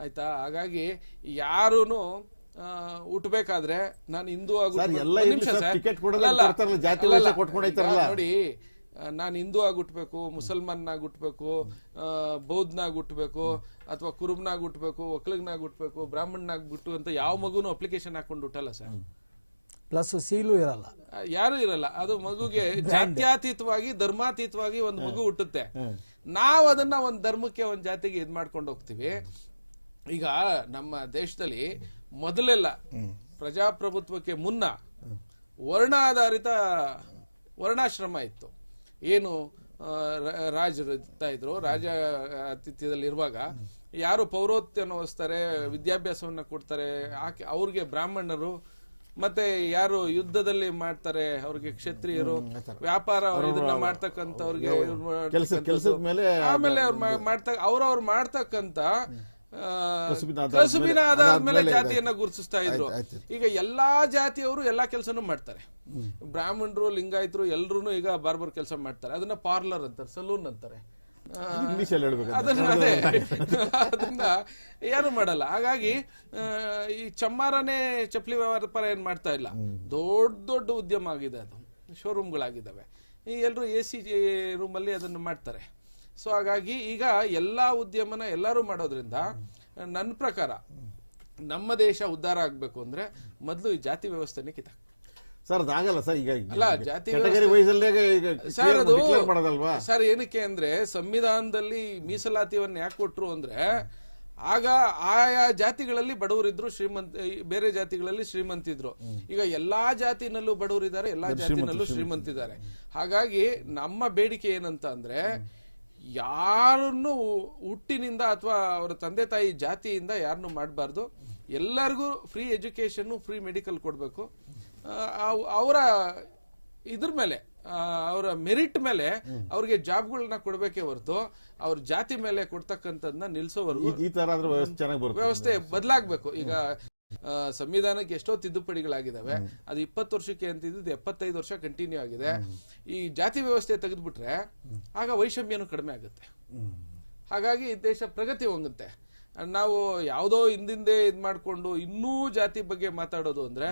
ಆಯ್ತಾ? ಹಾಗಾಗಿ ಯಾರೂನು ಹುಟ್ಟಬೇಕಾದ್ರೆ ನಾನು ಹಿಂದೂ ನೋಡಿ, ನಾನು ಹಿಂದೂ ಆಗಿ ಹುಟ್ಟಬೇಕು, ಮುಸಲ್ಮಾನ್ನಾಗಿ ಹುಟ್ಟಬೇಕು, ಬೌದ್ಧನಾಗಿ ಹುಟ್ಟಬೇಕು, ಅಥವಾ ಕುರುಬ್ನಾಗಿ ಹುಟ್ಟಬೇಕು, ಒಕ್ಕಲಿಗನಾಗಿ ಹುಟ್ಟಬೇಕು, ಬ್ರಾಹ್ಮಣನಾಗಿ ಬಿಟ್ಟು ಅಂತ ಯಾವ ಮಗುನು ಅಪ್ಲಿಕೇಶನ್ ಹಾಕೊಂಡು ಹುಟ್ಟಲ್ಲ ಸರ್. ಪ್ಲಸ್ ಸೀಲು ಇರಲ್ಲ, ಯಾರು ಇರಲ್ಲ. ಅದು ಮಗುಗೆ ಜಾತ್ಯಾತೀತವಾಗಿ ಧರ್ಮಾತೀತವಾಗಿ ಒಂದು ಮಗು ಹುಟ್ಟುತ್ತೆ. ನಾವು ಅದನ್ನ ಒಂದು ಧರ್ಮಕ್ಕೆ ಒಂದು ಜಾತಿಗೆ ಇದ್ ಮಾಡ್ಕೊಂಡು ಹೋಗ್ತೀವಿ. ಈಗ ನಮ್ಮ ದೇಶದಲ್ಲಿ ಮೊದಲೆಲ್ಲ ಪ್ರಜಾಪ್ರಭುತ್ವಕ್ಕೆ ಮುನ್ನ ವರ್ಣಾಧಾರಿತ ವರ್ಣಾಶ್ರಮ ಇತ್ತು. ಏನು ರಾಜರು ಇರ್ತಾ ಇದ್ರು, ರಾಜ ಆತಿಥ್ಯದಲ್ಲಿ ಇರುವಾಗ ಯಾರು ಪೌರೋಹಿತ್ಯವನ್ನು ವಹಿಸ್ತಾರೆ, ವಿದ್ಯಾಭ್ಯಾಸವನ್ನ ಕೊಡ್ತಾರೆ, ಅವ್ರಿಗೆ ಬ್ರಾಹ್ಮಣರು, ಮತ್ತೆ ಯಾರು ಯುದ್ಧದಲ್ಲಿ ಮಾಡ್ತಾರೆ ಅವ್ರಿಗೆ ಕ್ಷತ್ರಿಯರು, ವ್ಯಾಪಾರ ಇದನ್ನ ಮಾಡ್ತಕ್ಕಂಥವ್ರಿಗೆ, ಆಮೇಲೆ ಅವ್ರವ್ರು ಮಾಡ್ತಕ್ಕಂಥ ಕಸುಬಿನ ಆಧಾರದ ಮೇಲೆ ಜಾತಿಯನ್ನ ಗುರುತಿಸ್ತಾ ಇದ್ರು. ಈಗ ಎಲ್ಲಾ ಜಾತಿಯವರು ಎಲ್ಲಾ ಕೆಲಸನೂ ಮಾಡ್ತಾರೆ. ಬ್ರಾಹ್ಮಣರು, ಲಿಂಗಾಯತರು ಎಲ್ರು ಈಗ ಬಾರ್ಬರ್ ಕೆಲಸ ಮಾಡ್ತಾರೆ. ಅದನ್ನ ಪಾರ್ಲರ್ ಅಂತಾರೆ, ಸಲೂನ್ ಅಂತಾರೆ. ಅದನ್ನ ಯಾರು ಮಾಡಲ್ಲ. ಹಾಗಾಗಿ ಈ ಚಮ್ಮಾರನೇ ಚಪ್ಪಲಿ ವ್ಯಾಪಾರ ಏನ್ ಮಾಡ್ತಾ ಇಲ್ಲ, ದೊಡ್ಡ ದೊಡ್ಡ ಉದ್ಯಮ ಆಗಿದೆ. ಅದು ಶೋರೂಮ್ಗಳಾಗಿದ್ದಾವೆ. ಈ ಎಲ್ರು AC ರೂಮಲ್ಲಿ ಅದನ್ನು ಮಾಡ್ತಾರೆ. ಸೊ ಹಾಗಾಗಿ ಈಗ ಎಲ್ಲಾ ಉದ್ಯಮನ ಎಲ್ಲರೂ ಮಾಡೋದ್ರಿಂದ ನನ್ನ ಪ್ರಕಾರ ನಮ್ಮ ದೇಶ ಉದ್ಧಾರ ಆಗ್ಬೇಕು ಅಂದ್ರೆ ಮೊದಲು ಈ ಜಾತಿ ವ್ಯವಸ್ಥೆನೇ ಕಿತ್ತಾಕ ಸರ್. ಅದಾಗಲ್ಲ ಸರ್. ಈಗ ಅಲ್ಲ, ಜಾತಿ ಸರ್ ಅದು ಸರ್ ಏನಕ್ಕೆ ಅಂದ್ರೆ ಸಂವಿಧಾನದಲ್ಲಿ ಮೀಸಲಾತಿಯನ್ನ ಯಾಕೆ ಕೊಟ್ರು ಅಂದ್ರೆ ಆಗ ಆಯಾ ಜಾತಿಗಳಲ್ಲಿ ಬಡವರಿದ್ರು, ಬೇರೆ ಜಾತಿಗಳಲ್ಲಿ ಶ್ರೀಮಂತಿದ್ರು. ಈಗ ಎಲ್ಲಾ ಜಾತಿನಲ್ಲೂ ಬಡವರಿದ್ದಾರೆ, ಎಲ್ಲಾ ಜಾತಿನಲ್ಲೂ ಶ್ರೀಮಂತಿದ್ದಾರೆ. ಹಾಗಾಗಿ ನಮ್ಮ ಬೇಡಿಕೆ ಏನಂತ ಅಂದ್ರೆ ಯಾರನ್ನು ಹುಟ್ಟಿನಿಂದ ಅಥವಾ ಅವರ ತಂದೆ ತಾಯಿ ಜಾತಿಯಿಂದ ಯಾರನ್ನು ಮಾಡಬಾರ್ದು. ಎಲ್ಲರಿಗೂ ಫ್ರೀ ಎಜುಕೇಶನ್, ಫ್ರೀ ಮೆಡಿಕಲ್ ಕೊಡಬೇಕು. ಅವರ ಇದ್ರ ಮೇಲೆ, ಅವರ ಮೆರಿಟ್ ಮೇಲೆ ಅವ್ರಿಗೆ ಜಾಬ್ಗಳನ್ನ ಕೊಡ್ಬೇಕೇ ಹೊರತು ಅವ್ರ ಜಾತಿ ಮೇಲೆ ಕೊಡ್ತಕ್ಕಂಥದ್ದನ್ನ ನಿಲ್ಸೋವರೆಗೂ ಈ ತರ ವ್ಯವಸ್ಥೆ ಬದಲಾಗಬೇಕು. ಈಗ ಸಂವಿಧಾನಕ್ಕೆ ಎಷ್ಟೋ ತಿದ್ದುಪಡಿಗಳಾಗಿದ್ದಾವೆ. ಅದು 20 ವರ್ಷಕ್ಕೆ ಅಂತಿದ್ದು 75 ವರ್ಷ ಕಂಟಿನ್ಯೂ ಆಗಿದೆ. ಈ ಜಾತಿ ವ್ಯವಸ್ಥೆ ತೆಗೆದ್ಬಿಟ್ರೆ ಆಗ ವೈಷಮ್ಯನೂ ಕಡಿಮೆ ಆಗುತ್ತೆ. ಹಾಗಾಗಿ ದೇಶ ಪ್ರಗತಿ ಹೊಂದುತ್ತೆ. ನಾವು ಯಾವುದೋ ಹಿಂದಿಂದೆ ಇದ್ ಮಾಡ್ಕೊಂಡು ಇನ್ನೂ ಜಾತಿ ಬಗ್ಗೆ ಮಾತಾಡೋದು ಅಂದ್ರೆ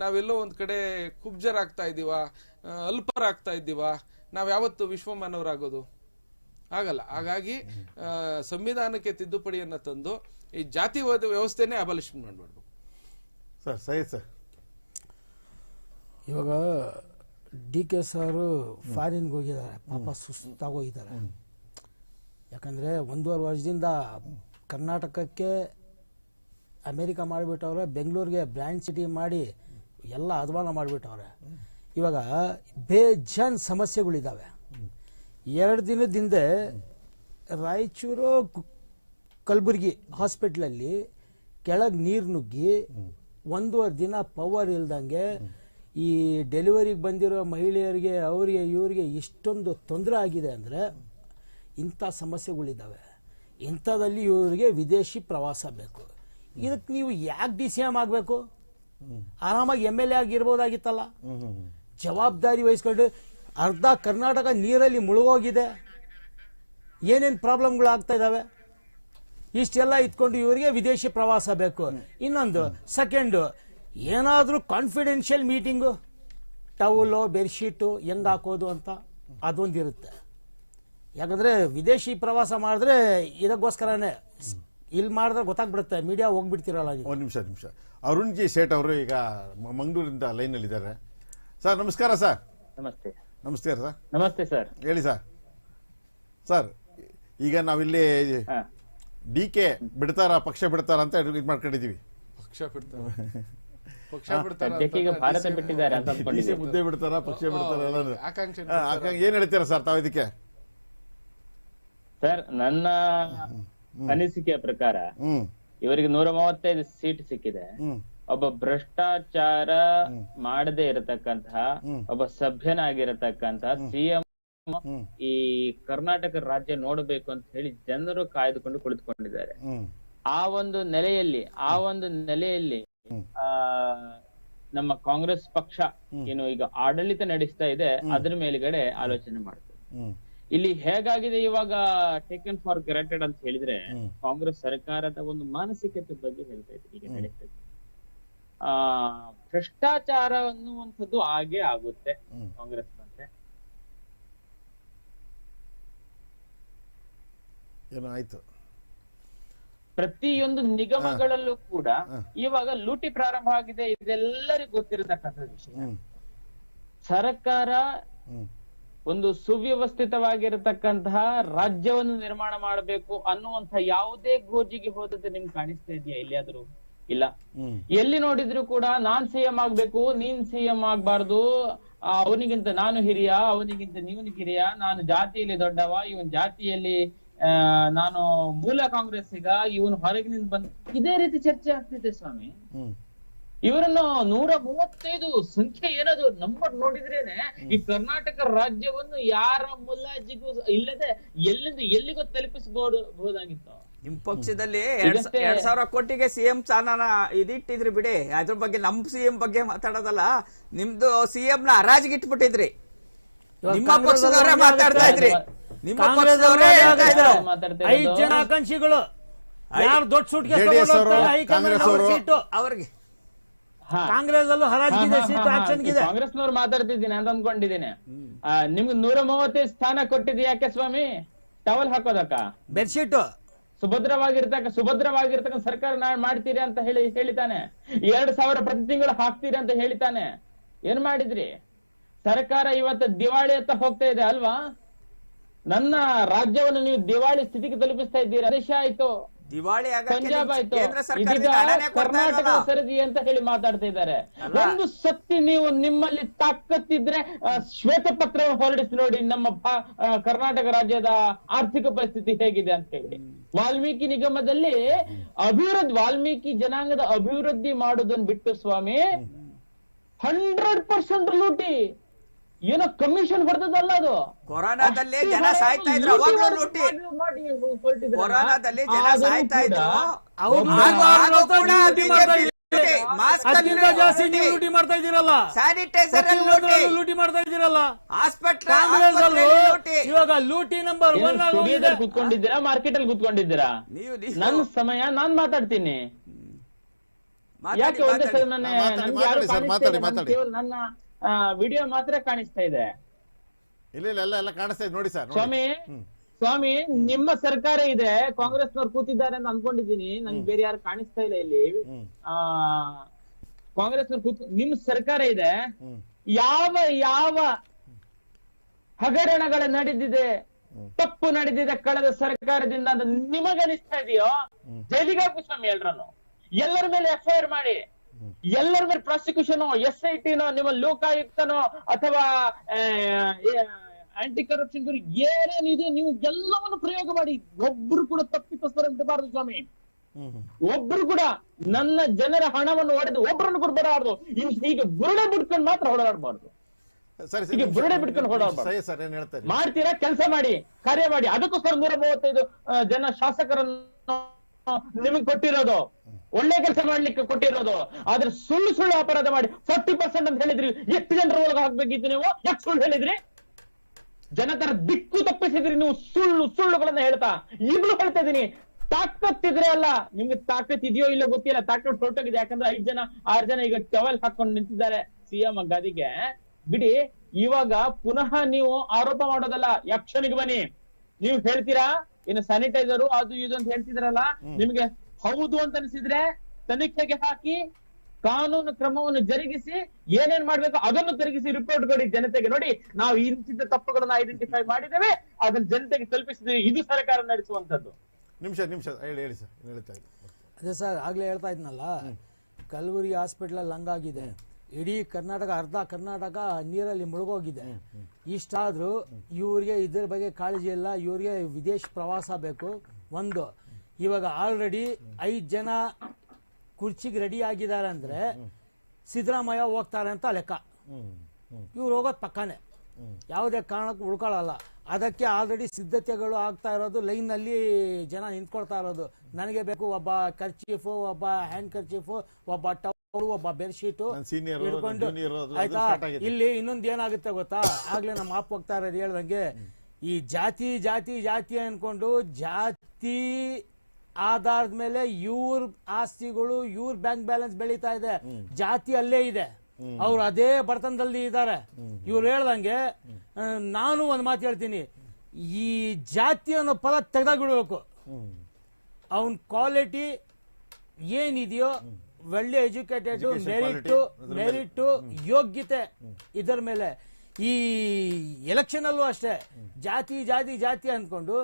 ನಾವೆಲ್ಲೋ ಒಂದ್ ಕಡೆ ಕುಬ್ಜರಾಗ್ತಾ ಇದ್ದೀವ, ಅಲ್ಪರಾಗ್ತಾ ಇದ್ದೀವ. ನಾವ್ ಯಾವತ್ತು ವಿಶ್ವಮಾನವರಾಗೋದು ಆಗಲ್ಲ. ಹಾಗಾಗಿ ಸಂವಿಧಾನಕ್ಕೆ ತಿದ್ದುಪಡಿಯನ್ನ ತಂದು ಈ ಜಾತಿ ವ್ಯವಸ್ಥೆನೇ ಅಬಲಿಷ್ ಮಾಡ್ಬೇಕು ಸರ್. ಸರಿ ಸರ್. ಇವಾಗ DK ಸಾರು ಫಾರಿನ್ಗೆ ಹೋಗಿದ್ದಾರೆ, ಪಾಪ ಸುಸ್ತಾಗೋಗಿದ್ದಾರೆ. ಯಾಕಂದರೆ 1.5 ವರ್ಷದಿಂದ ಕರ್ನಾಟಕಕ್ಕೆ ಅಮೇರಿಕಾ ಮಾಡಿಬಿಟ್ಟವ್ರೆ, ಬೆಂಗಳೂರಿಗೆ ಬ್ರ್ಯಾಂಡ್ ಸಿಟಿ ಮಾಡಿ ಎಲ್ಲ ಅಧ್ವಾನ ಮಾಡಿಬಿಟ್ಟವ್ರೆ. ಇವಾಗ ಬೇಜಾನ್ ಸಮಸ್ಯೆಗಳಿದ್ದಾವೆ. 2 ದಿನದ ಹಿಂದೆ ರಾಯಚೂರು ಕಲಬುರಗಿ ಹಾಸ್ಪಿಟ್ಲಲ್ಲಿ ಕೆಳಗೆ ನೀರು ನುಗ್ಗಿ 1.5 ದಿನ ಪವರ್ ಇಲ್ದಂಗೆ ಈ ಡೆಲಿವರಿಗೆ ಬಂದಿರೋ ಮಹಿಳೆಯರಿಗೆ, ಅವರಿಗೆ ಇವರಿಗೆ ಇಷ್ಟೊಂದು ತೊಂದರೆ ಆಗಿದೆ ಅಂದರೆ ಇಂಥ ಸಮಸ್ಯೆಗಳಿದ್ದಾವೆ. ಇಂಥದ್ದಲ್ಲಿ ಇವರಿಗೆ ವಿದೇಶಿ ಪ್ರವಾಸ ಬೇಕು. ಇದಕ್ಕೆ ನೀವು ಯಾಕೆ DCM ಆಗಬೇಕು? ಆರಾಮಾಗಿ MLA ಆಗಿರ್ಬೋದಾಗಿತ್ತಲ್ಲ. ಜವಾಬ್ದಾರಿ ವಹಿಸ್ಕೊಂಡು ಅರ್ಧ ಕರ್ನಾಟಕ ನೀರಲ್ಲಿ ಮುಳುಗೋಗಿದೆ. ಏನೇನು ಪ್ರಾಬ್ಲಮ್ಗಳು ಆಗ್ತಾ ಇದ್ದಾವೆ. ಇಷ್ಟೆಲ್ಲ ಇಟ್ಕೊಂಡು ಇವರಿಗೆ ವಿದೇಶಿ ಪ್ರವಾಸ ಬೇಕು. ಇನ್ನೊಂದು ಸೆಕೆಂಡು, ಏನಾದರೂ ಕಾನ್ಫಿಡೆನ್ಷಿಯಲ್ ಮೀಟಿಂಗು, ಟವಲು ಬೆಡ್ಶೀಟು ಹೆಂಗೆ ಹಾಕೋದು ಅಂತ ಅದೊಂದಿರುತ್ತೆ. ಯಾಕಂದರೆ ವಿದೇಶಿ ಪ್ರವಾಸ ಮಾಡಿದ್ರೆ ಇದಕ್ಕೋಸ್ಕರನೇ, ಇಲ್ಲಿ ಮಾಡಿದ್ರೆ ಗೊತ್ತಾಗ್ಬಿಡುತ್ತೆ, ಮೀಡಿಯಾ ಹೋಗ್ಬಿಡ್ತಿರಲ್ಲ. ಒಂದು ನಿಮಿಷ. ಅರುಣ್ ಜಿ ಶೇಟ್ ಅವರು ಈಗ ಮಂಗಳೂರಿಂದ ಲೈನಲ್ಲಿದ್ದಾರೆ. ಸರ್ ನಮಸ್ಕಾರ. ಸರ್ ನಮಸ್ತೆ. ನಮಸ್ಕಾರ ಸರ್. ನಮಸ್ತೆ ಸರ್. ಹೇಳಿ ಸರ್. ಸರ್ ಈಗ ನಾವಿಲ್ಲಿ ಡಿ ಕೆ ಬಿಡ್ತಾರ ಪಕ್ಷ ಬಿಡ್ತಾರ ಅಂತ ಇದು ಮಾಡ್ಕೊಂಡಿದೀವಿ. ಪಕ್ಷ ಬಿಡ್ತಾರ ಈಗ ಭಾರತ ಬಿಟ್ಟಿದ್ದಾರೆ ಅಂತ ಅನ್ಕೊಂಡಿದ್ದೀವಿ. ಮುದ್ದೆ ಬಿಡ್ತಾರ ಪಕ್ಷ ಬಿಡ್ತಾರ ಎಲ್ಲ ಆಕಾಂಕ್ಷೆ ಏನ್ ಹೇಳ್ತೀರಾ ಸರ್ ತಾವು ಇದಕ್ಕೆ? ಸರ್, ನನ್ನ ಅನಿಸಿಕೆಯ ಪ್ರಕಾರ ಇವರಿಗೆ 135 ಸೀಟ್ ಸಿಕ್ಕಿದೆ. ಒಬ್ಬ ಭ್ರಷ್ಟಾಚಾರ ಮಾಡದೇ ಇರತಕ್ಕಂತಹ ಒಬ್ಬ ಸಭ್ಯನಾಗಿರತಕ್ಕಂತಹ ಸಿಎಂ ಈ ಕರ್ನಾಟಕ ರಾಜ್ಯ ನೋಡಬೇಕು ಅಂತ ಹೇಳಿ ಜನರು ಕಾಯ್ದುಕೊಂಡು ಕುಳಿತುಕೊಂಡಿದ್ದಾರೆ. ಆ ಒಂದು ನೆಲೆಯಲ್ಲಿ ನಮ್ಮ ಕಾಂಗ್ರೆಸ್ ಪಕ್ಷ ಏನು ಈಗ ಆಡಳಿತ ನಡೆಸ್ತಾ ಇದೆ ಅದ್ರ ಮೇಲ್ಗಡೆ ಆಲೋಚನೆ ಮಾಡ್ತದೆ. ಇಲ್ಲಿ ಹೇಗಾಗಿದೆ ಇವಾಗ ಟೇಕನ್ ಫಾರ್ ಗ್ರಾಂಟೆಡ್ ಅಂತ ಹೇಳಿದ್ರೆ ಕಾಂಗ್ರೆಸ್ ಸರ್ಕಾರದ ಒಂದು ಮಾನಸಿಕತೆ ಬಗ್ಗೆ ಹೇಳ್ತಾ ಇದ್ದೀನಿ. ಈಗ ನಡೀತಾ ಇದೆ ಭ್ರಷ್ಟಾಚಾರ ಅನ್ನುವಂಥದ್ದು ಹಾಗೆ ಆಗುತ್ತೆ ಕಾಂಗ್ರೆಸ್ ಬಂದ್ರೆ. ಏನಾಯ್ತು? ಪ್ರತಿಯೊಂದು ನಿಗಮಗಳಲ್ಲೂ ಕೂಡ ಇವಾಗ ಲೂಟಿ ಪ್ರಾರಂಭ ಆಗಿದೆ. ಇದೆಲ್ಲರಿಗೂ ಗೊತ್ತಿರತಕ್ಕಂಥ ವಿಷಯ. ಸರ್ಕಾರ ಒಂದು ಸುವ್ಯವಸ್ಥಿತವಾಗಿರತಕ್ಕಂತಹ ರಾಜ್ಯವನ್ನು ನಿರ್ಮಾಣ ಮಾಡಬೇಕು ಅನ್ನುವಂತ ಯಾವುದೇ ಗೋಜಿಗೆ ಹೋದದ್ದು ನಿಮ್ಗೆ ಕಾಣಿಸ್ತಾ ಇದೆಯಾ ಎಲ್ಲಿಯಾದ್ರೂ? ಇಲ್ಲ. ಎಲ್ಲಿ ನೋಡಿದ್ರು ಕೂಡ ನಾನ್ ಸಿಎಂ ಆಗ್ಬೇಕು, ನೀನ್ ಸಿಎಂ ಆಗ್ಬಾರ್ದು, ಅವನಿಗಿಂತ ನಾನು ಹಿರಿಯ, ಅವನಿಗಿಂತ ನೀವನ್ ಹಿರಿಯ, ನಾನು ಜಾತಿಯಲ್ಲಿ ದೊಡ್ಡವ, ಇವನ್ ಜಾತಿಯಲ್ಲಿ ನಾನು ಮೂಲ ಕಾಂಗ್ರೆಸ್ಸಿಗ, ಇವನು ಹೊರಗಿನಿಂದ ಬಂದ, ಇದೇ ರೀತಿ ಚರ್ಚೆ ಆಗ್ತಿದೆ ಸ್ವಾಮಿ. ಇವರನ್ನು 135 ಸಂಖ್ಯೆ ಏನದು ನಂಬರ್ ನೋಡಿದ್ರೇನೆ ಈ ಕರ್ನಾಟಕ ರಾಜ್ಯವನ್ನು ಯಾರ ಮುಲಾಜಿಗೂ ಇಲ್ಲದೆ ಎಲ್ಲಿಂದ ಎಲ್ಲಿಗೂ ತಲುಪಿಸಬಹುದಾಗಿತ್ತು. ನಿಮ್ ಪಕ್ಷದಲ್ಲಿ 2,000 ಕೋಟಿಗೆ ಸಿಎಂ ಸ್ಥಾನನ ಇದಿಟ್ಟಿದ್ರಿ ಬಿಡಿ, ಅದ್ರ ಬಗ್ಗೆ ನಮ್ ಸಿಎಂ ಬಗ್ಗೆ ಮಾತಾಡೋದಲ್ಲ. ನಿಮ್ದು ಸಿಎಂ ನ ಹರಾಜಿಗೆ ಇಟ್ಬಿಟ್ಟಿದ್ರಿ. ನಿಮ್ಮ ಪಕ್ಷದವರೇ ಮಾತಾಡ್ತಾ ಇದ್ರಿ. ನಿಮ್ಮ ಪಕ್ಷದವರೇ ಹೇಳ್ತಾ ಇದ್ರು 5 ಜನ ಆಕಾಂಕ್ಷಿಗಳು ಯಾರು ದೊಡ್ಡ ಸೂಟ್ಗೆ ಅವ್ರಿಗೆ ಕಾಂಗ್ರೆಸ್ ಅಲ್ಲೂ ಹರಾಜಿಗಿದೆ, ಸೀಟ್ ಆಕ್ಷನ್ಗಿದೆ. ಕಾಂಗ್ರೆಸ್ನವ್ರು ಮಾತಾಡ್ತಿದ್ದೀನಿ ಅಂತ ಅನ್ಕೊಂಡಿದ್ದೀನಿ. ನಿಮ್ಗೆ 135 ಸ್ಥಾನ ಕೊಟ್ಟಿದ್ ಯಾಕೆ ಸ್ವಾಮಿ? ಟವಲ್ ಹಾಕೋದಕ್ಕ? ಬೆಡ್ಶೀಟ್ ಸುಭದ್ರವಾಗಿರ್ತಕ್ಕ ಸರ್ಕಾರ ಮಾಡ್ತೀರಿ ಅಂತ ಹೇಳಿತಾನೆ. 2,000 ಪ್ರತಿ ತಿಂಗಳು ಹಾಕ್ತೀರಿ ಅಂತ ಹೇಳಿತಾನೆ. ಏನ್ ಮಾಡಿದ್ರಿ? ಸರ್ಕಾರ ಇವತ್ತು ದಿವಾಳಿ ಅಂತ ಹೋಗ್ತಾ ಇದೆ ಅಲ್ವಾ? ನನ್ನ ರಾಜ್ಯವನ್ನು ನೀವು ದಿವಾಳಿ ಸ್ಥಿತಿಗೆ ತಲುಪಿಸ್ತಾ ಇದ್ದೀರಿ. ದೇಶ ಆಯ್ತು, ದಿವಾಳಿ ಪಂಜಾಬ್ ಆಯ್ತು, ಕರ್ನಾಟಕ ಸರದಿ ಅಂತ ಹೇಳಿ ಮಾತಾಡ್ತಾ ಇದ್ದಾರೆ. ಒಂದು ಸತ್ತಿ ನೀವು ನಿಮ್ಮಲ್ಲಿ ತಾಕತ್ತಿದ್ರೆ ಶ್ವೇತ ಪತ್ರ ಹೊರಡಿಸಿ ನೋಡಿ ನಮ್ಮ ಕರ್ನಾಟಕ ರಾಜ್ಯದ ಆರ್ಥಿಕ ಪರಿಸ್ಥಿತಿ ಹೇಗಿದೆ ಅಂತ ಹೇಳಿ. ವಾಲ್ಮೀಕಿ ನಿಗಮದಲ್ಲಿ ವಾಲ್ಮೀಕಿ ಜನಾಂಗದ ಅಭಿವೃದ್ಧಿ ಮಾಡುವುದನ್ನು ಬಿಟ್ಟು ಸ್ವಾಮಿ 100% ಲೂಟಿ. ಏನೋ ಕಮಿಷನ್ ಹೊಡೆದಲ್ಲ ಅದು. ಕೊರೋನಾದಲ್ಲಿ ಜನ ಸಾಯ್ತಾ ಇದ್ರು, ಅವಾಗ್ಲೂ ಲೂಟಿ. ಕೊರೋನಾದಲ್ಲಿ ಜನ ಸಾಯ್ತಾ ಇದ್ರು, ಲೂಟಿ ಮಾಡ್ತಾ ಇದ್ದೀರಲ್ಲ, ಸ್ಯಾನಿಟೈಸರ್ ಲೂಟಿ ಮಾಡ್ತಾ ಇದ್ದೀರಲ್ಲ. ಹಾಸ್ಪಿಟಲ್ ಇವಾಗ ಲೂಟಿ ನಂಬರ್ 1 ಕುತ್ಕೊಂಡಿದ್ದೀರಾ, ಮಾರ್ಕೆಟ್ ಅಲ್ಲಿ ಕುತ್ಕೊಂಡಿದ್ದೀರಾ? ನನ್ನ ಸಮಯ ನಾನ್ ಮಾತಾಡ್ತೀನಿ. ಯಾಕೆ ಒಂದೇ ಸಲ ನನ್ನ ವಿಡಿಯೋ ಮಾತ್ರ ಕಾಣಿಸ್ತಾ ಇದೆ? ಇಲ್ಲ ಕಾಣಿಸ್ತಾ ಇದೆ ನೋಡಿ ಸರ್. ಸ್ವಾಮಿ ನಿಮ್ಮ ಸರ್ಕಾರ ಇದೆ, ಕಾಂಗ್ರೆಸ್ನವ್ರು ಕೂತಿದ್ದಾರೆ ಅಂತ ಅನ್ಕೊಂಡಿದ್ದೀನಿ. ನನ್ಗೆ ಬೇರೆ ಯಾರು ಕಾಣಿಸ್ತಾ ಇಲ್ಲ ಇಲ್ಲಿ. ಕಾಂಗ್ರೆಸ್ನವ್ರು ನಿಮ್ ಸರ್ಕಾರ ಇದೆ. ಯಾವ ಹಗರಣಗಳ ನಡೆದಿದೆ, ತಪ್ಪು ನಡೆದಿದೆ ಕಳೆದ ಸರ್ಕಾರದಿಂದ ಅಂತ ನಿಮಗನಿಸ್ತಾ ಇದೆಯೋ ಜೈಲಿಗೆ ಹಾಕು ಸ್ವಾಮಿ. ಎಲ್ಲರ ಮೇಲೆ FIR ಮಾಡಿ, ಎಲ್ಲರ ಮೇಲೆ ಪ್ರಾಸಿಕ್ಯೂಷನ್, SIT-ನೋ, ನಿಮ್ಮ ಲೋಕಾಯುಕ್ತನೋ ಅಥವಾ ಆಂಟಿ ಕರಪ್ಷನ್ ಏನೇನಿದೆ ನೀವು ಎಲ್ಲವನ್ನು ಪ್ರಯೋಗ ಮಾಡಿ. ಒಬ್ರು ಕೂಡ ತಪ್ಪಿತಸ್ಥರಂತಬಾರದು ಸ್ವಾಮಿ. ಒಬ್ರು ಕೂಡ ನನ್ನ ಜನರ ಹಣವನ್ನು ಹೊಡೆದು ಒಬ್ಬರನ್ನು ಕೂಡ ಬರಬಾರ್ದು. ಹೀಗೆ ಬುರುಡೆ ಬಿಟ್ಕೊಂಡು ಮಾತ್ರ ಹೊಡೆದಾಡಬಾರ್ದು. ಈಗ ಬುರುಡೆ ಬಿಟ್ಕೊಂಡು ಹೊಡೆದಾಡಬಾರ್ದು. ಮಾಡ್ತೀರಾ, ಕೆಲಸ ಮಾಡಿ, ಕಾರ್ಯ ಮಾಡಿ. ಅದಕ್ಕೋಸ್ಕರ 135 ಜನ ಶಾಸಕರನ್ನು ನಿಮಗೆ ಕೊಟ್ಟಿರೋದು, ಒಳ್ಳೆ ಕೆಲಸ ಮಾಡ್ಲಿಕ್ಕೆ ಕೊಟ್ಟಿರೋದು. ಆದ್ರೆ ಸುಳ್ಳು ಅಪರಾಧ ಮಾಡಿ 40% ಅಂತ ಹೇಳಿದ್ರಿ. ಎಷ್ಟು ಜನರ ಒಳಗೆ ಹಾಕ್ಬೇಕಿತ್ತು ನೀವು? ಎಷ್ಟು ಸುಳ್ಳು ಹೇಳಿದ್ರಿ? ಜನತರ ದಿಕ್ಕು ತಪ್ಪಿಸಿದ್ರಿ ನೀವು ಸುಳ್ಳುಗಳನ್ನ ಹೇಳ್ತಾ. ಈಗಲೂ ಹೇಳ್ತಾ ಇದೀನಿ, ತಾಕತ್ತಿದ್ರೆ ಅಲ್ಲ, ನಿಮ್ಗೆ ತಾಕತ್ ಇದೆಯೋ ಇಲ್ಲೋ ಗೊತ್ತಿಲ್ಲ, ತಾಕತ್ ಹೊರಟೋಗಿದೆ. ಯಾಕಂದ್ರೆ 5 ಜನ 6 ಜನ ಈಗ ಟವೆಲ್ ಹಾಕೊಂಡು ನಿಂತಿದ್ದಾರೆ ಸಿಎಂ ಗಾದಿಗೆ. ಬಿಡಿ, ಇವಾಗ ಪುನಃ ನೀವು ಆರೋಪ ಮಾಡೋದಲ್ಲ, ಆಕ್ಷನ್ಗೆ ಬನ್ನಿ. ನೀವು ಹೇಳ್ತೀರಾ ಇನ್ನು ಸ್ಯಾನಿಟೈಸರು ಅದು ಇದು ಅಂತ ಹೇಳ್ತಿದ್ರಲ್ಲ, ನಿಮ್ಗೆ ಹೌದು ಅಂತ ಅನಿಸಿದ್ರೆ ತನಿಖೆಗೆ ಹಾಕಿ ಕಾನೂನು ಕ್ರಮವನ್ನು ಜರುಗಿಸಿ ಏನೇನ್ ಮಾಡ್ಬೇಕು ಅದನ್ನು ತಿರುಗಿಸಿ ರಿಪೋರ್ಟ್ ಕೊಡಿ ಜನತೆಗೆ. ನೋಡಿ, ನಾವು ಇಂತಿದ್ದ ತಪ್ಪುಗಳನ್ನ ಐಡೆಂಟಿಫೈ ಮಾಡಿದ್ದೇವೆ, ಅದನ್ನ ಜನತೆಗೆ ತಲುಪಿಸಿದ್ದೀವಿ. ಇದು ಸರ್ಕಾರ ನಡೆಸುವಂತದ್ದು. ನಿಮಿಷ ಹೇಳಿ ಸರ್, ಹೇಳ್ತಾ ಇದ್ದೆ. ಅದೇ ಸರ್, ಆಗ್ಲೇ ಹೇಳ್ತಾ ಇದ್ನಲ್ಲ, ಕಲಬುರಗಿ ಹಾಸ್ಪಿಟ್ಲಲ್ಲಿ ಹಂಗಾಗಿದೆ, ಇಡೀ ಕರ್ನಾಟಕ, ಅರ್ಧ ಕರ್ನಾಟಕ ನೀರಲ್ಲಿ ಮುಳುಗೋಗಿದೆ. ಇಷ್ಟಾದ್ರೂ ಇವ್ರಿಗೆ ಇದ್ರ ಬಗ್ಗೆ ಕಾಳಜಿ ಇಲ್ಲ, ಇವ್ರಿಗೆ ವಿದೇಶ ಪ್ರವಾಸ ಬೇಕು. ಒಂದು, ಇವಾಗ ಆಲ್ರೆಡಿ 5 ಜನ ಕುರ್ಚಿಗೆ ರೆಡಿ ಆಗಿದ್ದಾರೆ ಅಂದ್ರೆ ಸಿದ್ದರಾಮಯ್ಯ ಹೋಗ್ತಾರೆ ಅಂತ ಲೆಕ್ಕ. ಇವ್ರು ಹೋಗೋದು ಪಕ್ಕನೆ, ಯಾವುದೇ ಕಾರಣಕ್ಕೂ ಉಳ್ಕೊಳ್ಳಲ್ಲ. ಅದಕ್ಕೆ ಆಲ್ರೆಡಿ ಸಿದ್ಧತೆಗಳು ಆಗ್ತಾ ಇರೋದು, ಲೈನಲ್ಲಿ ಜನ ನಿಂತ್ಕೊಳ್ತಾ ಇರೋದು. ನನಗೆ ಬೇಕು ಒಬ್ಬ ಕರ್ಚೀಫು, ಒಬ್ಬ ಹ್ಯಾಂಡ್ ಕರ್ಚೀಫು, ಒಬ್ಬ ಟವಲು, ಒಬ್ಬ ಬೆಡ್ಶೀಟು ಹಿಡ್ಕೊಂಡು. ಆಯ್ತಾ, ಇಲ್ಲಿ ಇನ್ನೊಂದು ಏನಾಗುತ್ತೆ ಗೊತ್ತಾ, ಆಗ್ಲೇ ನಮ್ಮ ಅಪ್ಪ ಹೋಗ್ತಾ ಇರೋದು ಹೇಳ್ದಂಗೆ, ಈ ಜಾತಿ ಜಾತಿ ಜಾತಿ ಅನ್ಕೊಂಡು ಜಾತಿ ಆಧಾರದ ಮೇಲೆ ಇವ್ರ ಆಸ್ತಿಗಳು, ಇವ್ರ ಬ್ಯಾಂಕ್ ಬ್ಯಾಲೆನ್ಸ್ ಬೆಳೀತಾ ಇದೆ. ಜಾತಿ ಅಲ್ಲೇ ಇದೆ, ಅವ್ರು ಅದೇ ಬಡತನದಲ್ಲಿ ಇದ್ದಾರೆ. ಇವ್ರು ಹೇಳ್ದಂಗೆ ನಾನು ಒಂದು ಮಾತು ಹೇಳ್ತೀನಿ, ಈ ಜಾತಿ ಅನ್ನೋ ಪದ ತೆಗೆದಾಗ್ಬಿಡ್ಬೇಕು. ಅವನ್ ಕ್ವಾಲಿಟಿ ಏನಿದೆಯೋ, ಒಳ್ಳೆ ಎಜುಕೇಟೆಡ್, ಮೆರಿಟ್ ಯೋಗ್ಯತೆ, ಇದರ ಮೇಲೆ. ಈ ಎಲೆಕ್ಷನ್ ಅಲ್ಲೂ ಅಷ್ಟೇ ಜಾತಿ ಜಾತಿ ಜಾತಿ ಅಂದ್ಕೊಂಡು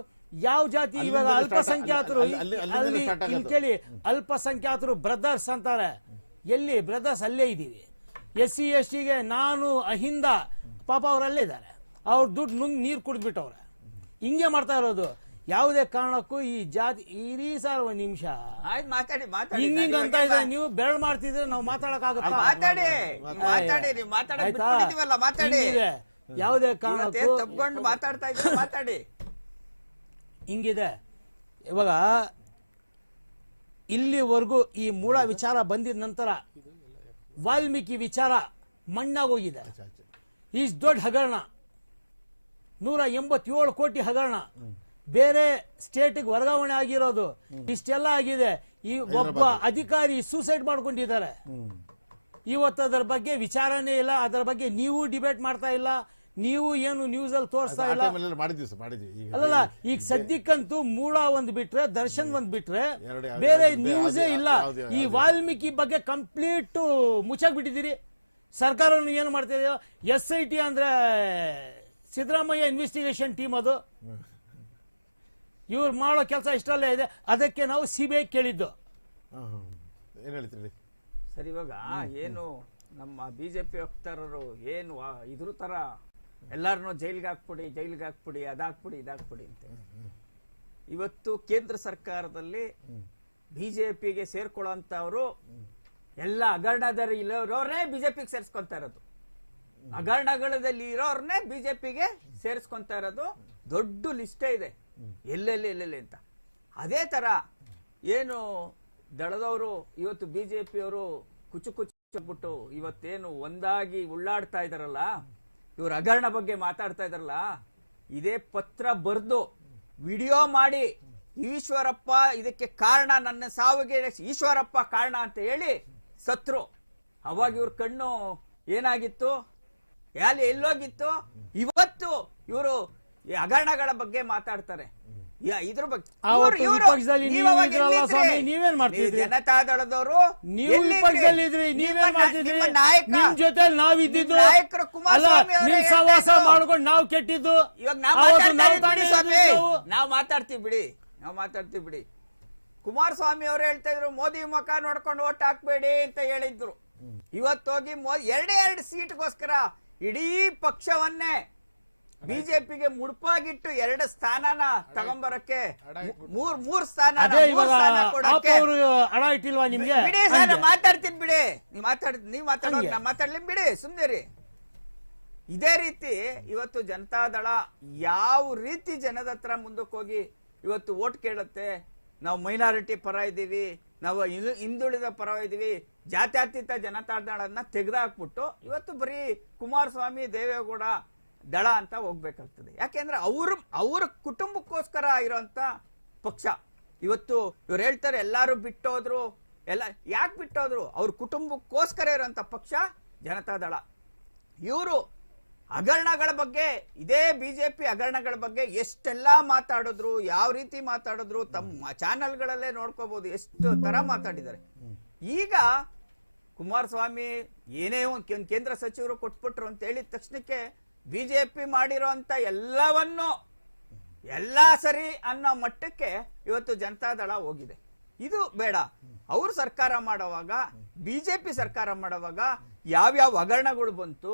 ಯಾವ ಜಾತಿ, ಇವಾಗ ಅಲ್ಪಸಂಖ್ಯಾತರು ಇಲ್ಲಿ ಕೇಳಿ, ಅಲ್ಪಸಂಖ್ಯಾತರು ಬ್ರದರ್ಸ್ ಅಂತಾರೆ. ಎಲ್ಲಿ ಬ್ರದರ್ಸ್? ಅಲ್ಲೇ ಇದೀವಿ. SC STಗೆ ನಾನು ಅಹಿಂದ, ಪಾಪ ಅವರಲ್ಲೇ ಇದ್ದಾರೆ, ಅವ್ರ ದುಡ್ಡು ನುಂಗ್ ನೀರು ಕುಡಿದ್ಬಿಟ್ಟವ್ರೆ. ಹಿಂಗೆ ಮಾಡ್ತಾ ಇರೋದು. ಯಾವುದೇ ಕಾರಣಕ್ಕೂ ಈ ಜಾತಿ ಇರೀ ಸರ್, ಒಂದ್ ನಿಮಿಷ ಹಿಂಗ ಅಂತ ಇದ್ರೆ ನೀವು ಬೆರಳು ಮಾಡ್ತಿದ್ರೆ ನಾವು ಮಾತಾಡಕ್ಕಾಗತ್ತಾ? ಯಾವುದೇ ಕಾರಣಕ್ಕೂ ಮಾತಾಡ್ತಾ ಇದ್ರೆ ಮಾತಾಡಿ. ಹಿಂಗಿದೆ. ಇವಾಗ ಇಲ್ಲಿವರೆಗೂ ಈ ಮೂಲ ವಿಚಾರ ಬಂದಿದ ನಂತರ ವಾಲ್ಮೀಕಿ ವಿಚಾರ ಮಣ್ಣಾಗೋಗಿದೆ. ಈ ದೊಡ್ಡ ಹಗರಣ, 187 ಕೋಟಿ ಹಗರಣ, ಬೇರೆ ಸ್ಟೇಟ್ಗೆ ವರ್ಗಾವಣೆ ಆಗಿರೋದು, ಇಷ್ಟೆಲ್ಲ ಆಗಿದೆ. ಈ ಒಬ್ಬ ಅಧಿಕಾರಿ ಸೂಸೈಡ್ ಮಾಡ್ಕೊಂಡಿದ್ದಾರೆ. ಇವತ್ತು ಅದರ ಬಗ್ಗೆ ವಿಚಾರನೇ ಇಲ್ಲ, ಅದರ ಬಗ್ಗೆ ನೀವು ಡಿಬೇಟ್ ಮಾಡ್ತಾ ಇಲ್ಲ, ನೀವು ಏನು ನ್ಯೂಸ್ ಅಲ್ಲಿ ತೋರಿಸ್ತಾ ಇಲ್ಲ. ಅಲ್ಲಲ್ಲ, ಈಗ ಸದ್ಯಕ್ಕಂತೂ ಮೂಳ ಒಂದ್ ಬಿಟ್ರೆ, ದರ್ಶನ್ ಒಂದ್ ಬಿಟ್ರೆ ಬೇರೆ ನ್ಯೂಸೇ ಇಲ್ಲ. ಈ ವಾಲ್ಮೀಕಿ ಬಗ್ಗೆ ಕಂಪ್ಲೀಟ್ ಮುಚ್ಚಾಕ್ ಬಿಟ್ಟಿದ್ದೀರಿ. ಸರ್ಕಾರ ಏನು ಮಾಡ್ತಿದೆಯೋ, SIT ಅಂದ್ರೆ ಸಿದ್ದರಾಮಯ್ಯ ಇನ್ವೆಸ್ಟಿಗೇಷನ್ ಟೀಮ್, ಅದು ಇವ್ರು ಮಾಡೋ ಕೆಲಸ ಇಷ್ಟರಲ್ಲೇ ಇದೆ. ಅದಕ್ಕೆ ನಾವು CBI ಕೇಳಿದ್ದು. ಸರ್, ಇವಾಗ ಏನು ನಮ್ಮ BJP ವಕ್ತಾರರು ಏನು ಇದ್ರ ತರ ಎಲ್ಲಾರನ್ನೂ ಜೈಲಿಗೆ ಹಾಕ್ಬಿಡಿ, ಅದಾಕ್ಬಿಡಿ ಇದಾಕ್ಬಿಡಿ ಅಂತ. ಇವತ್ತು ಕೇಂದ್ರ ಸರ್ಕಾರದಲ್ಲಿ BJPಗೆ ಸೇರ್ಕೊಳ್ಳೋಂಥವ್ರು ಎಲ್ಲ ಹಗರಣದಲ್ಲಿ ಇರೋರೇ BJPಗೆ ಸೇರಿಸ್ಕೊಂತಾ ಇರೋದು. ಹಗರಣಗಳಲ್ಲಿ ಇರೋರ್ನೇ BJPಗೆ ಸೇರಿಸ್ಕೊಂತಾ ಇರೋದು. ದೊಡ್ಡ ಲಿಸ್ಟೇ ಇದೆ ಎಲ್ಲೆಲ್ಲಿ ಅಂತ. ಅದೇ ತರ ಏನು ದಳದವರು ಇವತ್ತು BJPಯವರು ಕುಚ್ಚುಬಿಟ್ಟು ಇವತ್ತೇನು ಒಂದಾಗಿ ಉಳ್ಳಾಡ್ತಾ ಇದಾರಲ್ಲ, ಇವ್ರ ಹಗರಣ ಬಗ್ಗೆ ಮಾತಾಡ್ತಾ ಇದಾರಲ್ಲ, ಇದೇ ಪತ್ರ ಬರೆದು ವಿಡಿಯೋ ಮಾಡಿ ಈಶ್ವರಪ್ಪ ಇದಕ್ಕೆ ಕಾರಣ, ನನ್ನ ಸಾವಿಗೆ ಈಶ್ವರಪ್ಪ ಕಾರಣ ಅಂತ ಹೇಳಿ ಸತ್ರು. ಅವಾಗ ಇವ್ರ ಕಣ್ಣು ಏನಾಗಿತ್ತು, ಎಲ್ಲೋಗಿತ್ತು? ಇವತ್ತು ಇವರು ಈ ಹಗರಣಗಳ ಬಗ್ಗೆ ಮಾತಾಡ್ತಾರೆ. ಇದ್ರ ಬಗ್ಗೆ ಜನತಾದಳದವರು ನಾವು ಕೆಟ್ಟಿದ್ದು. ಇವಾಗ ನಾವು ಮಾತಾಡ್ತೀವಿ ಬಿಡಿ. ಕುಮಾರಸ್ವಾಮಿ ಅವರು ಹೇಳ್ತಾ ಇದ್ರು, ಮೋದಿ ಮುಖ ನೋಡ್ಕೊಂಡು ಓಟ್ ಹಾಕ್ಬೇಡಿ ಅಂತ ಹೇಳಿದ್ರು. ಇವತ್ತೋಗಿ 2 ಸೀಟ್ಗೋಸ್ಕರ ಇಡೀ ಪಕ್ಷವನ್ನೇ ಬಿಜೆಪಿಗೆ ಮುಡುಪಾಗಿಟ್ಟು 2 ಸ್ಥಾನನ ತಗೊಂಬರಕ್ಕೆ, ಮೂರ್ ಸ್ಥಾನ ಬಿಡಿ ಸರ್. ಮಾತಾಡ್ತೀನಿ ಬಿಡಿ, ನೀವ್ ಮಾತಾಡೋದು ನಾ ಮಾತಾಡ್ಲಿ ಬಿಡಿ, ಸುಮ್ನಿರಿ. ಇದೇ ರೀತಿ ಇವತ್ತು ಜನತಾದಳ ಯಾವ ರೀತಿ ಜನದ ಹತ್ರ ಮುಂದಕ್ಕೆ ಹೋಗಿ ಇವತ್ತು ಓಟ್ ಕೇಳುತ್ತೆ, ನಾವು ಮೈನಾರಿಟಿ ಪರ ಇದ್ದೀವಿ, ನಾವು ಹಿಂದುಳಿದ ಪರ ಇದ್ದೀವಿ, ಜಾತ್ಯತೀತ ಜನತಾದಳನ್ನ ತೆಗೆದಾಕ್ಬಿಟ್ಟು ಇವತ್ತು ಬರೀ ಕುಮಾರಸ್ವಾಮಿ ದೇವೇಗೌಡ ದಳ ಅಂತ ಹೋಗ್ಬೇಕಾಗ್ತದೆ. ಯಾಕೆಂದ್ರೆ ಅವ್ರ ಕುಟುಂಬಕ್ಕೋಸ್ಕರ ಇರೋಂಥ ಪಕ್ಷ. ಇವತ್ತು ಇವ್ರು ಹೇಳ್ತಾರೆ ಎಲ್ಲಾರು ಬಿಟ್ಟೋದ್ರು, ಎಲ್ಲ ಯಾಕೆ ಬಿಟ್ಟೋದ್ರು? ಅವ್ರ ಕುಟುಂಬಕ್ಕೋಸ್ಕರ ಇರೋಂಥ ಪಕ್ಷ ಜನತಾದಳ. ಇವರು ಹಗರಣಗಳ ಬಗ್ಗೆ, ಇದೇ ಬಿಜೆಪಿ ಹಗರಣಗಳ ಬಗ್ಗೆ ಎಷ್ಟೆಲ್ಲ ಮಾತಾಡಿದ್ರು, ಯಾವ ರೀತಿ ಮಾತಾಡಿದ್ರು ತಮ್ಮ ಚಾನೆಲ್ಗಳಲ್ಲೇ ನೋಡ್ಕೋಬಹುದು, ಎಷ್ಟು ತರ ಮಾತಾಡಿದ್ದಾರೆ. ಈಗ ಕುಮಾರಸ್ವಾಮಿ ಏನೇ ಒಂದು ಕೇಂದ್ರ ಸಚಿವರು ಕೊಟ್ಬಿಟ್ರು ಅಂತ ಹೇಳಿದ ತಕ್ಷಣಕ್ಕೆ ಬಿಜೆಪಿ ಮಾಡಿರೋ ಅಂತ ಎಲ್ಲವನ್ನೂ ಎಲ್ಲ ಸರಿ ಅನ್ನೋ ಮಟ್ಟಕ್ಕೆ ಇವತ್ತು ಜನತಾದಳ ಹೋಗಿದೆ. ಇದು ಬೇಡ. ಅವರು ಸರ್ಕಾರ ಮಾಡುವಾಗ, ಬಿಜೆಪಿ ಸರ್ಕಾರ ಮಾಡುವಾಗ ಯಾವ್ಯಾವ ಹಗರಣಗಳು ಬಂತು,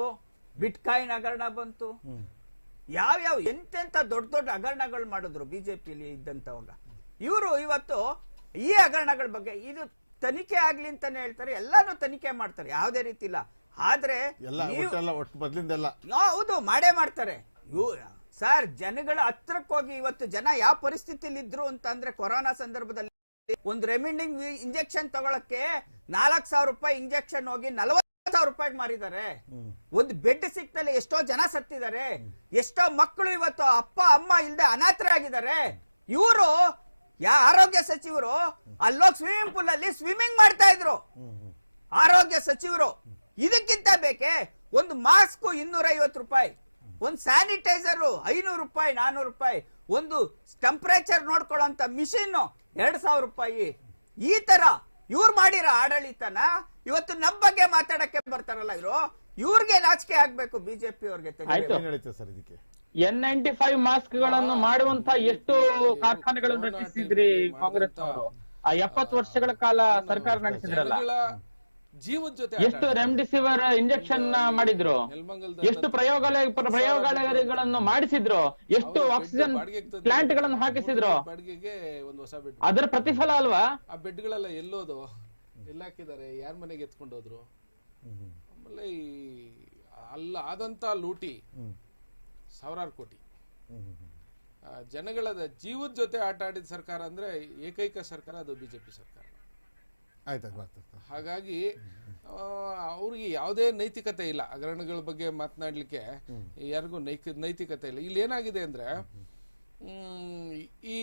ಬಿಟ್ಕಾಯಿನ್ ಹಗರಣ ಬಂತು, ಯಾವ್ಯಾವ ಎಂತೆಂತ ದೊಡ್ಡ ದೊಡ್ಡ ಹಗರಣಗಳು ಮಾಡಿದ್ರು ಬಿಜೆಪಿಲಿ ಇದ್ದಂತವಾಗ. ಇವರು ಇವತ್ತು ಈ ಹಗರಣಗಳ ಬಗ್ಗೆ ಇದು ತನಿಖೆ ಆಗ್ಲಿ ಅಂತಾನೆ ಹೇಳ್ತಾರೆ, ಎಲ್ಲಾನು ತನಿಖೆ ಮಾಡ್ತಾರೆ, ಯಾವುದೇ ರೀತಿ ಇಲ್ಲ. ಆದ್ರೆ ಹೌದು ಮಾಡೇ ಮಾಡ್ತಾರೆ ಸರ್. ಜನಗಳ ಹತ್ರಕ್ಕೆ ಹೋಗಿ ಇವತ್ತು ಜನ ಯಾವ ಪರಿಸ್ಥಿತಿಲಿ ಇದ್ರು ಅಂತ ಅಂದ್ರೆ, ಕೊರೋನಾ ಸಂದರ್ಭದಲ್ಲಿ ಒಂದು ರೆಮಿಂಡಿಂಗ್ ಇಂಜೆಕ್ಷನ್ ತಗೊಳಕ್ಕೆ 4,000 ರೂಪಾಯಿ ಇಂಜೆಕ್ಷನ್ ಹೋಗಿ 40,000 ರೂಪಾಯಿಗೆ ಮಾರಿದ್ದಾರೆ. ಒಂದು ಬೆಡ್ ಸಿಕ್ತಲ್ಲಿ ಎಷ್ಟೋ ಜನ ಸತ್ತಿದ್ದಾರೆ, ಎಷ್ಟೋ ಮಕ್ಕಳು ಇವತ್ತು ಅಪ್ಪ ಅಮ್ಮ ಇಲ್ಲದೆ ಅನಾಥರಾಗಿದ್ದಾರೆ. ಇವರು ಆರೋಗ್ಯ ಸಚಿವರು ಅಲ್ಲೋಗಿ ಸ್ವಿಮ್ಮಿಂಗ್ ಪೂಲ್ ಅಲ್ಲಿ ಸ್ವಿಮ್ಮಿಂಗ್ ಮಾಡ್ತಾ ಇದ್ರು ಆರೋಗ್ಯ ಸಚಿವರು. ಇದಕ್ಕಿಂತ ಬೇಕೆ ಒಂದು ಮಾಸ್ಕ್ 250 ರೂಪಾಯಿ, ಒಂದು ಸ್ಯಾನಿಟೈಸರ್ 500 ರೂಪಾಯಿ 400 ರೂಪಾಯಿ, ಒಂದು ಟೆಂಪರೇಚರ್ ನೋಡ್ಕೊಳ್ಳೋಂತ ಮಿಷಿನ್ 2,000 ರೂಪಾಯಿ. ಈ ತರ ಇವ್ರು ಮಾಡಿರೋ ಆಡಳಿತನ ಇವತ್ತು ನಮ್ಮ ಬಗ್ಗೆ ಮಾತಾಡಕ್ಕೆ ಬರ್ತಾರಲ್ಲ ಇವ್ರಿಗೆ ನಾಚಿಕೆ ಆಗ್ಬೇಕು ಬಿಜೆಪಿ ಅವ್ರಿಗೆ. N95 ಮಾಸ್ಕ್ ಗಳನ್ನು ಮಾಡುವಂತ ಎಷ್ಟು ಕಾರ್ಖಾನೆಗಳನ್ನು ರಚಿಸಿದ್ರಿ ಕಾಂಗ್ರೆಸ್ ಅವರು? ಆ 70 ವರ್ಷಗಳ ಕಾಲ ಸರ್ಕಾರ ನಡೆಸಿದ್ರಲ್ಲ, ಜೀವದ ಜೊತೆ ಎಷ್ಟು ರೆಮ್ಡಿಸಿವಿರ್ ಇಂಜೆಕ್ಷನ್ ಮಾಡಿದ್ರು, ಎಷ್ಟು ಪ್ರಯೋಗಾಲಯಗಳನ್ನು ಮಾಡಿಸಿದ್ರು, ಎಷ್ಟು ಆಕ್ಸಿಜನ್ ಪ್ಲಾಂಟ್ ಗಳನ್ನು ಹಾಕಿಸಿದ್ರು. ಅದರ ಪ್ರತಿಫಲ ಅಲ್ವಾ? ಆ ಬೆಡ್ಗಳೆಲ್ಲ ಎಲ್ಲೋದು, ಎಲ್ಲ ಹಾಕಿದ್ದಾರೆ, ಯಾರ ಮನೆಗೆ ಎತ್ಕೊಂಡು ಹೋದ್ರು. ಆಮೇಲೆ ಅಲ್ಲ ಆದಂತ ಲೂಟಿ ಸಾವಿರಾರು ಕೋಟಿ, ಜನಗಳ ಜೀವದ ಜೊತೆ ಆಟ ಆಡಿದ ಸರ್ಕಾರ ಅಂದ್ರೆ ಏಕೈಕ ಸರ್ಕಾರ ಅದು ಬಿಜೆಪಿ ಸರ್ಕಾರ. ಹಾಗಾಗಿ ಅವ್ರಿಗೆ ಯಾವುದೇ ನೈತಿಕತೆ ಇಲ್ಲ, ಹಗರಣಗಳ ಬಗ್ಗೆ ಮಾತನಾಡ್ಲಿಕ್ಕೆ ಯಾರಿಗೂ ನೈತಿಕತೆ ಇಲ್ಲ. ಇಲ್ಲಿ ಏನಾಗಿದೆ ಅಂದ್ರೆ, ಈ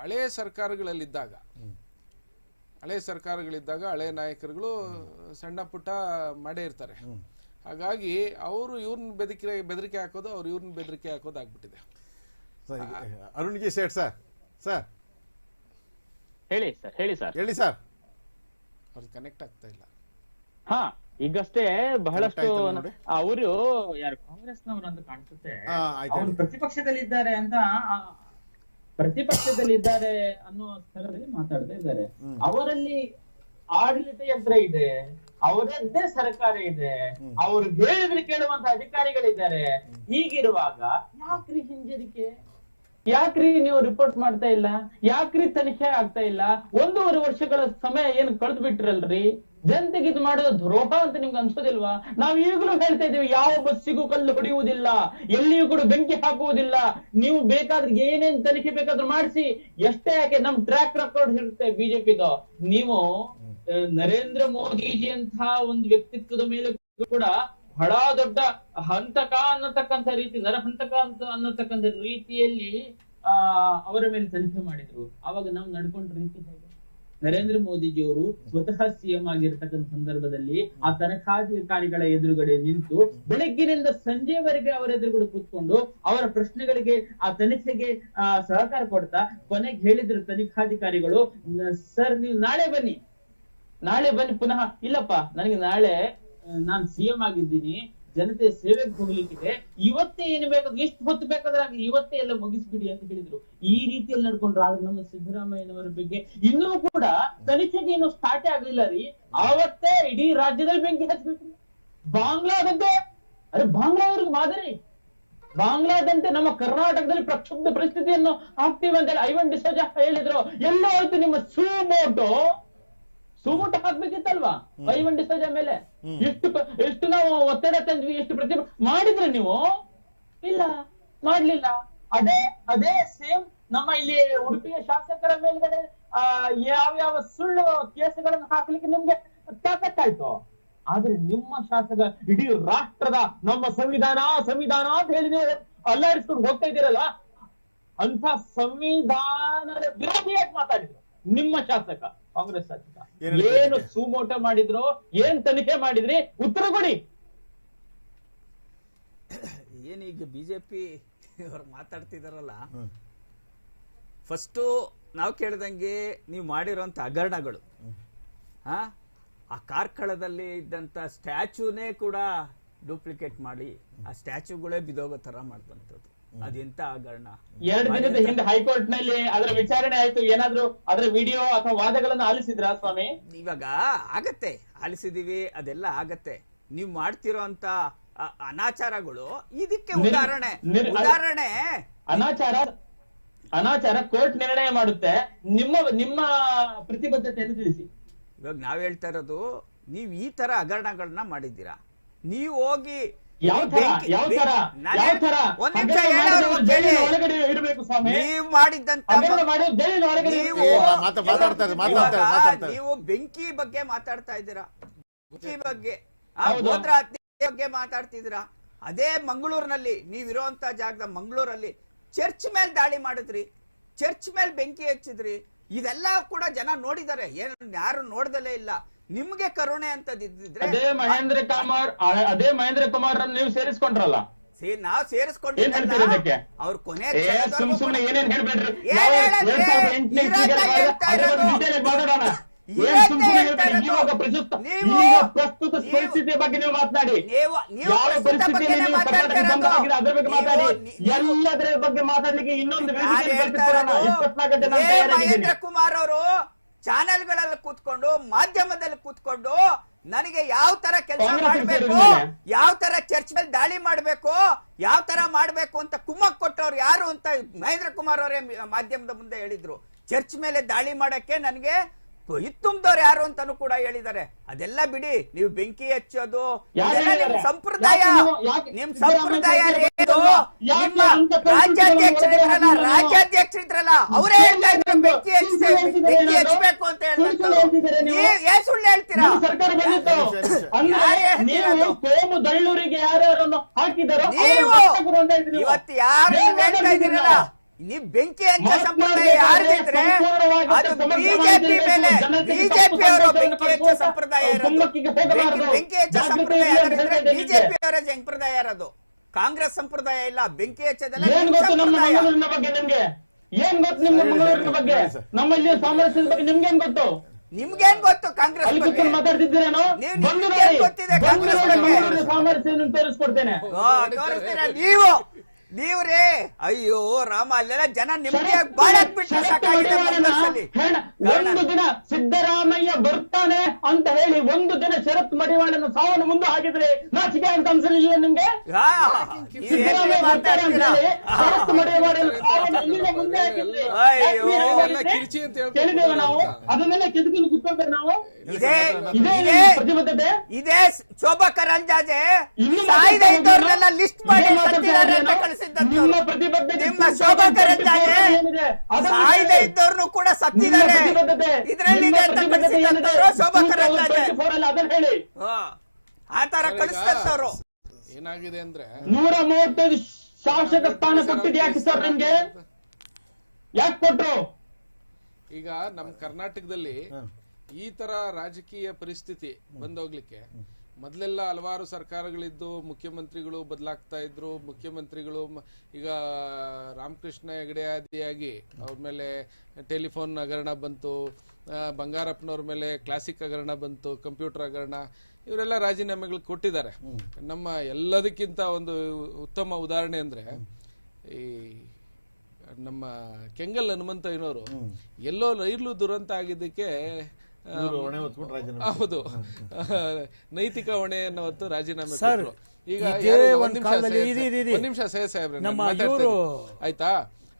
ಹಳೆ ಸರ್ಕಾರಗಳಿದ್ದಾಗ ಹಳೆ ನಾಯಕರುಗಳು ಸಣ್ಣ ಪುಟ್ಟ ಮಾಡೇ ಇರ್ತಾರೆ. ಹಾಗಾಗಿ ಅವರು ಇವ್ರನ್ನ ಬೆದರಿಕೆ ಹಾಕೋದು, ಅವ್ರು ಇವ್ರನ್ನ ಬೆದರಿಕೆ ಹಾಕೋದು ಆಗ್ಬಿಟ್ಟಿದೆ. ಅರುಣ್ ಜಿ ಸೇಠ್ ಸರ್ ಹೇಳಿ ಸರ್ ಅವ್ರಿಗೆ ಕನೆಕ್ಟ್ ಆಗ್ತಾ ಇಲ್ಲ. ಹಾ, ಈಗಷ್ಟೇ ಬಹಳಷ್ಟು ಅವರು ಯಾರು ಕಾಂಗ್ರೆಸ್ನವರು ಅಂತ ಕಾಣಿಸುತ್ತೆ, ಅವರು ಪ್ರತಿಪಕ್ಷದಲ್ಲಿದ್ದಾರೆ ಅನ್ನೋ ಸ್ಥಳದಲ್ಲಿ ಮಾತಾಡ್ತಾ ಇದ್ದಾರೆ. ಅವರಲ್ಲಿ ಆಡಳಿತ ಯಂತ್ರ ಇದೆ, ಅವರದ್ದೇ ಸರ್ಕಾರ ಇದೆ, ಅವರು ಹೇಳಿದ್ರೆ ಕೇಳುವಂತ ಅಧಿಕಾರಿಗಳಿದ್ದಾರೆ. ಹೀಗಿರುವಾಗ ಯಾಕ್ರಿ ಹಿಂಜರಿಕೆ? ಯಾಕ್ರಿ ನೀವು ರಿಪೋರ್ಟ್ ಮಾಡ್ತಾ ಇಲ್ಲ? ಯಾಕ್ರಿ ತನಿಖೆ ಆಗ್ತಾ ಇಲ್ಲ? 1.5 ವರ್ಷಗಳ ಸಮಯ ಏನು ಕಳೆದು ಬಿಟ್ರಲ್ರಿ. ಜನತೆಗೆ ಇದು ಮಾಡೋದು ದ್ರೋಹ ಅಂತ ನಿಮ್ಗೆ ಅನ್ಸೋದಿಲ್ವಾ? ನಾವ್ ಈಗಲೂ ಹೇಳ್ತಾ ಇದೀವಿ, ಯಾವ ಬಸ್ಸಿಗೂ ಕಲ್ಲು ಹೊಡೆಯುವುದಿಲ್ಲ, ಎಲ್ಲಿಯೂ ಕೂಡ ಬೆಂಕಿ ಹಾಕುವುದಿಲ್ಲ. ನೀವು ಬೇಕಾದ್ರೆ ಏನೇನ್ ತನಿಖೆ ಬೇಕಾದ್ರೂ ಮಾಡಿಸಿ, ಎಷ್ಟೇ ಯಾಕೆ ನಮ್ ಟ್ರ್ಯಾಕ್ ರೆಕಾರ್ಡ್ ಇರುತ್ತೆ ಬಿಜೆಪಿದು. ನೀವು ನರೇಂದ್ರ ಮೋದಿಜಿ ಅಂತ ಒಂದು ವ್ಯಕ್ತಿತ್ವದ ಮೇಲೆ ಕೂಡ ಬಹಳ ದೊಡ್ಡ ಹಂತಕ ಅನ್ನತಕ್ಕಂಥ ರೀತಿ, ನರಹಂತಕ ಅಂತ ಅನ್ನತಕ್ಕಂಥ ರೀತಿಯಲ್ಲಿ ಅವರ ಮೇಲೆ ತನಿಖೆ ಮಾಡಿದ್ರು. ಅವಾಗ ನಾವು ನಡ್ಕೊಂಡ ರೀತಿ ಹೇಗೆ? ನರೇಂದ್ರ ಮೋದಿಜಿಯವರು ಸ್ವತಃ ಸಿಎಂ ಆಗಿರ್ತಕ್ಕಂಥ ಸಂದರ್ಭದಲ್ಲಿ ಆ ತನಿಖಾಧಿಕಾರಿಗಳ ಎದುರುಗಡೆ ನಿಂತು ಬೆಳಗ್ಗಿನಿಂದ ಸಂಜೆವರೆಗೆ ಅವರ ಎದುರುಗಡೆ ಕೂತ್ಕೊಂಡು ಅವರ ಪ್ರಶ್ನೆಗಳಿಗೆ ಆ ತನಿಖೆಗೆ ಸಹಕಾರ ಕೊಡ್ತಾ ಕೊನೆಗೆ ಹೇಳಿದ್ರು ತನಿಖಾಧಿಕಾರಿಗಳು, ಸರ್ ನೀವು ನಾಳೆ ಬನ್ನಿ ಪುನಃ. ಇಲ್ಲಪ್ಪ, ನನಗೆ ನಾಳೆ ನಾನ್ ಸಿಎಂ ಆಗಿದ್ದೀನಿ, ಜನತೆ ಸೇವೆಗೆ ಹೋಗ್ಲಿಕ್ಕಿದೆ, ಇವತ್ತೇ ಏನು ಬೇಕಾದ್ರೆ ಎಷ್ಟು ಹೊತ್ತು ಬೇಕಾದ್ರೆ ಇವತ್ತೇ ಎಲ್ಲ ಮುಗಿಸ್ಬಿಡಿ ಅಂತ ಹೇಳಿದ್ರು. ಈ ರೀತಿಯಲ್ಲಿ ನಡ್ಕೊಂಡ್ರು. ಆದ್ರೆ ನಮ್ಮ ಸಿದ್ದರಾಮಯ್ಯನವರ ಬಗ್ಗೆ ಇನ್ನೂ ಕೂಡ ತನಿಖೆಗೆ ಏನು ಸ್ಟಾರ್ಟ್ ಆಗ್ಲಿಲ್ಲ ರೀ. ಆವತ್ತೇ ಇಡೀ ರಾಜ್ಯದಲ್ಲಿ ಬೆಂಕಿ ಹಚ್ಬಿಟ್ರು. ಬಾಂಗ್ಲಾದಂತೆ, ಬಾಂಗ್ಲಾದವ್ರಿಗೆ ಮಾದರಿ, ಬಾಂಗ್ಲಾದಂತೆ ನಮ್ಮ ಕರ್ನಾಟಕದಲ್ಲಿ ಪ್ರಕ್ಷುಬ್ಧ ಪರಿಸ್ಥಿತಿಯನ್ನು ಆಗ್ತೀವಿ ಅಂತ ಹೇಳಿ ಐವನ್ ಡಿಸೋಜಾ ಹೇಳಿದ್ರು. ಎಲ್ಲ ಆಯ್ತು ನಿಮ್ಮ ಸುಮೋಟೋ ಹಾಕ್ಬೇಕಿತ್ತಲ್ವಾ ಐವನ್ ಡಿಸೋಜಾ ಮೇಲೆ? ಎಷ್ಟು ನಾವು ಒತ್ತಡ ತಂದ್ವಿ, ಎಷ್ಟು ಮಾಡಿದ್ರೆ ನೀವು? ಇಲ್ಲ, ಮಾಡ್ಲಿಲ್ಲ. ಅದೇ ಸೇಮ್ ನಮ್ಮ ಇಲ್ಲಿ ಉಡುಪಿಯ ಶಾಸಕರ ಮೇಲ್ಗಡೆ ಯಾವ ಸುಳ್ಳು ಕೇಸುಗಳನ್ನು ಹಾಕ್ಲಿಕ್ಕೆ ನಿಮ್ಗೆ ತಾಕತ್ತಾಯ್ತು. ಆದ್ರೆ ನಿಮ್ಮ ಶಾಸಕ ಇಡೀ ರಾಷ್ಟ್ರದ ನಮ್ಮ ಸಂವಿಧಾನ ಅಂತ ಹೇಳಿ ನೀವು ಅಲ್ಲಾಡಿಸ್ಕೊಂಡು ಹೋಗ್ತಾ ಇದ್ದೀರಲ್ಲ, ಅಂತ ಸಂವಿಧಾನದ ವಿರೋಧಿಯಾಗಿ ಮಾತಾಡಿದ್ರು ನಿಮ್ಮ ಶಾಸಕ, ಕಾಂಗ್ರೆಸ್ ಶಾಸಕ. ಏನು ಸುಮೋಟ ಮಾಡಿದ್ರು, ಏನ್ ತನಿಖೆ ಮಾಡಿದ್ರಿ, ಉತ್ತರ ಕೊಡಿ. ಏನೀಗ ಬಿಜೆಪಿ ಅವ್ರು ಮಾತಾಡ್ತಿದಾರಲ್ಲ, ಫಸ್ಟು ನಾವು ಕೇಳ್ದಂಗೆ ನೀವು ಮಾಡಿರೋಂಥ ಹಗರಣಗಳು, ಆ ಕಾರ್ಕಳದಲ್ಲಿ ಇದ್ದಂಥ ಸ್ಟ್ಯಾಚ್ಯೂನೇ ಕೂಡ ಡೂಪ್ಲಿಕೇಟ್ ಮಾಡಿ ಆ ಸ್ಟ್ಯಾಚ್ಯೂಗಳೇ ಬಿದೋಗೋ ತರ ಮಾಡಿದಂಥದ್ದು, ಅದೆಂತ ಹಗರಣ. 2 ದಿನದ ಹಿಂದೆ ಹೈಕೋರ್ಟ್ ನಲ್ಲಿ ಅದರ ವಿಚಾರಣೆ ಆಯ್ತು. ಏನಾದ್ರೂ ಅದರ ವಿಡಿಯೋ ಅಥವಾ ವಾದಗಳನ್ನ ಆಲಿಸಿದ್ರಾ ಸ್ವಾಮಿ? ಇವಾಗ ಆಗತ್ತೆ, ಆಲಿಸಿದೀವಿ, ಅದೆಲ್ಲ ಆಗತ್ತೆ. ನೀವು ಮಾಡ್ತಿರೋ ಅಂತ ಅನಾಚಾರಗಳು ಇದಕ್ಕೆ ಉದಾಹರಣೆ. ಅನಾಚಾರ ಕೋರ್ಟ್ ನಿರ್ಣಯ ಮಾಡುತ್ತೆ. ನಿಮ್ಮ ಪ್ರತಿಬದ್ಧತೆಯನ್ನು ತಿಳಿಸಿ. ಇವಾಗ ನಾವ್ ಹೇಳ್ತಾ ಇರೋದು, ನೀವ್ ಈ ತರ ಹಗರಣಗಳನ್ನ ಮಾಡಿದ್ದೀರಾ, ನೀವು ಹೋಗಿ ನೀವು ಮಾಡಿದ್ದಂತ ನೀವು ಬೆಂಕಿ ಬಗ್ಗೆ ಮಾತಾಡ್ತಾ ಇದ್ದೀರಾ, ಬೆಂಕಿ ಬಗ್ಗೆ, ಗೋತ್ರ ಹತ್ಯೆ ಬಗ್ಗೆ ಮಾತಾಡ್ತಿದ್ದೀರಾ. ಅದೇ ಮಂಗಳೂರಿನಲ್ಲಿ ನೀವಿರುವಂತ ಜಾಗದ ಮಂಗಳೂರಲ್ಲಿ ಚರ್ಚ್ ಮೇಲೆ ದಾಳಿ ಮಾಡಿದ್ರಿ, ಚರ್ಚ್ ಮೇಲೆ ಬೆಂಕಿ ಹಚ್ಚಿದ್ರಿ. ಇದೆಲ್ಲ ಕೂಡ ಜನ ನೋಡಿದ್ದಾರೆ, ಏನು ಯಾರು ನೋಡ್ದಲೇ ಇಲ್ಲ. ನಿಮ್ಗೆ ಕರುಣೆ ಅಂತದಿದ್ರೆ ಅದೇ ಮಹೇಂದ್ರ ಕುಮಾರ್ ನೀವು ಸೇರಿಸ್ಕೊಂಡ್ರಲ್ಲ, ನಾವು ಸೇರಿಸ್ಕೊಂಡಿದ್ದೆ. ಅವ್ರ ಕೊನೆ ಸುಮ್ನೆ ಏನೇನ್ ಹೇಳ್ಬೇಡ್ರಿ. ಪ್ರಸ್ತುತ ಪರಿಸ್ಥಿತಿಯ ಬಗ್ಗೆ ನೀವು ಮಾತನಾಡಿ, ಯಾವ ಪರಿಸ್ಥಿತಿಯಲ್ಲಿ ನೀವು ಕರ್ನಾಟಕ ಅದ್ರ ಬಗ್ಗೆ ಮಾತಾಡಿ. ಎಲ್ಲದರ ಬಗ್ಗೆ ಮಾತಾಡ್ಲಿಕ್ಕೆ ಇನ್ನೊಂದು ಮಹೇಂದ್ರ ಕುಮಾರ್ ಅವರು ಚಾನೆಲ್ಗಳಲ್ಲಿ ಕೂತ್ಕೊಂಡು, ಮಾಧ್ಯಮದಲ್ಲಿ ಕೂತ್ಕೊಂಡು ನನಗೆ ಯಾವ ತರ ಕೆಲಸ ಮಾಡ್ಬೇಕು, ಯಾವ ತರ ಚರ್ಚ್ ಮೇಲೆ ದಾಳಿ ಮಾಡ್ಬೇಕು, ಯಾವ ತರ ಮಾಡ್ಬೇಕು ಅಂತ ಕುಮ್ಮಕ್ ಕೊಟ್ಟವ್ರು ಯಾರು ಅಂತ ಮಹೇಂದ್ರ ಕುಮಾರ್ ಅವರೇ ಮಾಧ್ಯಮದ ಮುಂದೆ ಹೇಳಿದ್ರು. ಚರ್ಚ್ ಮೇಲೆ ದಾಳಿ ಮಾಡಕ್ಕೆ ನನಗೆ ಇತ್ತುಂಬದವ್ರು ಯಾರು ಅಂತಾನು ಕೂಡ ಹೇಳಿದ್ದಾರೆ. ಅದೆಲ್ಲ ಬಿಡಿ, ನೀವು ಬೆಂಕಿ ಹಚ್ಚೋದು ನಿಮ್ ಸಂಪ್ರದಾಯ, ನಿಮ್ ಸಂಪ್ರದಾಯ ರಾಜ್ಯಾಧ್ಯಕ್ಷರಿದ್ರಲ್ಲ ಅವರೇ ಹೇಳ್ತಾ ಇದ್ರು ಬೆಂಕಿ ಹಚ್ಚಬೇಕು ಅಂತ ಹೇಳ್ತಾರೆ. ಸುಳ್ಳು ಹೇಳ್ತೀರಾ? ಸೋಮು ದಳ್ಳೂರಿಗೆ ಯಾರ್ಯಾರನ್ನು ಹಾಕಿದಾರೋ ಇವತ್ತು ಯಾರು ಹೇಳ್ತಾ ಇದ್ದೀರಲ್ಲ, ನೀವು ಬೆಂಕಿ ಹಚ್ಚೋ ಸಂಪ್ರದಾಯ ಯಾರಿದ್ರೆ ಅದು ಬಿಜೆಪಿ ಮೇಲೆ, ಬಿಜೆಪಿ ಅವರ ಬೆಂಕಿ ಹಚ್ಚೋ ಸಂಪ್ರದಾಯ ಇರೋದು, ಬೆಂಕಿ ಹಚ್ಚೋ ಸಂಪ್ರದಾಯ ಬಿಜೆಪಿ ಅವರ ಸಂಪ್ರದಾಯ ಇರೋದು, ಕಾಂಗ್ರೆಸ್ ಸಂಪ್ರದಾಯ ಇಲ್ಲ. ಬೆಂಕಿ ಹಚ್ಚೋದೆಲ್ಲ ಏನ್ ಗೊತ್ತು ನಮ್ಮ ಮಂಗಳೂರಿನ ಬಗ್ಗೆ ನಿಮ್ಗೆ? ಏನ್ ಗೊತ್ತು ನಿಮ್ಮ ಮಂಗಳೂರಿನ ಬಗ್ಗೆ? ನಮ್ಮಲ್ಲಿ ಸಾಮರಸ್ಯದ ಬಗ್ಗೆ ನಿಮ್ಗೇನ್ ಗೊತ್ತು? ನಿಮ್ಗೇನ್ ಗೊತ್ತು? ಕಾಂಗ್ರೆಸ್ ಬಗ್ಗೆ ಮಾತಾಡ್ತಿದ್ದೀರೇನೋ? ಬಂದು ನೋಡಿ, ಮಂಗಳೂರಿನ ಸಾಮರಸ್ಯವನ್ನು ತೋರಿಸ್ಕೊಡ್ತೇನೆ. ತೋರಿಸ್ತೀರಾ ನೀವ್ರೇ? ಅಯ್ಯೋ ರಾಮ, ಅಲ್ಲೆಲ್ಲ ಜನ ನಿಮ್ಗೆ ಬಾಳಕ್ ಬಿಟ್ಟು ಒಂದು ದಿನ ಸಿದ್ದರಾಮಯ್ಯ ಬರ್ತಾನೆ ಅಂತ ಹೇಳಿ ಒಂದು ದಿನ ಶರತ್ ಮಡಿವಾಳನ ಸಾವನ್ನು ಮುಂದೆ ಹಾಕಿದ್ರೆ ನಾಚಿಕೆ ಅಂತ ಅನ್ಸಲಿಲ್ಲ ನಿಮ್ಗೆ? ಸಿದ್ದರಾಮಯ್ಯ ಬರ್ತಾರೆ ಅಂತ ಹೇಳಿ ಶರತ್ ಮಡಿವಾಳನ ಸಾವನ್ನು ಇಲ್ಲಿಂದ ಮುಂದೆ ಹಾಕಿದ್ರೆ ಕೇಳಿದ್ದೇವೆ ನಾವು. ಅದನ್ನೆಲ್ಲ ಕೆದಕಲು ಕೂತ್ಕೊಂಡ್ರೆ ನಾವು ಪ್ರತಿಬದ್ಧತೆ ಇದೇ ಶೋಭಾ ಕರಂದ್ಲಾಜೆ ಸಾಯ್ದ ಇದ್ದವ್ರನ್ನೆಲ್ಲ ಲಿಸ್ಟ್ ಮಾಡಿ ನಿಮ್ಮ ಪ್ರತಿಬದ್ಧತೆ, ನಿಮ್ಮ ಶೋಭಾ ಕರಂದ್ಲಾಜೆ ಸಾಯ್ದ ಇದ್ದವ್ರನ್ನು ಕೂಡ ಸತ್ತಿದ್ದಾರೆ. ಇದರಲ್ಲಿ ಶೋಭಾ ಕರಂದ್ಲಾಜೆ ಹೇಳಿ ಆ ತರ ಕಳಿಸ್ತವ್ರು. ಏನಾಗಿದೆ ಅಂದ್ರೆ 135 ಶಾಸಕ ಸ್ಥಾನ ಕೊಟ್ಟಿದ್ಯಾಕೆ ಸರ್ ನಿಮ್ಗೆ? ಯಾಕೆ ಕೊಟ್ರು? ಈಗ ನಮ್ಮ ಕರ್ನಾಟಕದಲ್ಲಿ ಈ ತರ ರಾಜಕೀಯ ಪರಿಸ್ಥಿತಿ ಬಂದೋಗ್ಲಿಕ್ಕೆ ಮೊದಲೆಲ್ಲ ಹಲವಾರು ಸರ್ಕಾರಗಳಿದ್ದು ಮುಖ್ಯಮಂತ್ರಿಗಳು ಬದಲಾಗ್ತಾ ಇದ್ರು. ಮುಖ್ಯಮಂತ್ರಿಗಳು ಈಗ ರಾಮಕೃಷ್ಣ ಹೆಗಡೆ ಆದಿಯಾಗಿ ಅವ್ರ ಮೇಲೆ ಟೆಲಿಫೋನ್ ಹಗರಣ ಬಂತು, ಬಂಗಾರಪ್ಪನವ್ರ ಮೇಲೆ ಕ್ಲಾಸಿಕ್ ಹಗರಣ ಬಂತು, ಕಂಪ್ಯೂಟರ್ ಹಗರಣ, ಇವರೆಲ್ಲ ರಾಜೀನಾಮೆಗಳು ಕೊಟ್ಟಿದ್ದಾರೆ. ನಮ್ಮ ಎಲ್ಲದಕ್ಕಿಂತ ಒಂದು ಉತ್ತಮ ಉದಾಹರಣೆ ಅಂದ್ರೆ ಈ ನಮ್ಮ ಕೆಂಗಲ್ ಹನುಮಂತಯ್ಯನವರು ಎಲ್ಲೋ ರೈಲು ದುರಂತ ಆಗಿದ್ದಕ್ಕೆ ಹೌದು ನೈತಿಕ ಹೊಣೆಯನ್ನು ಹೊತ್ತು ರಾಜೀನಾಮೆ ಕೊಟ್ಟರು. ಈಗ ಒಂದ್ ನಿಮಿಷ ಸಹ ಸಾಹೇಬ್ರೆ ಆಯ್ತಾ?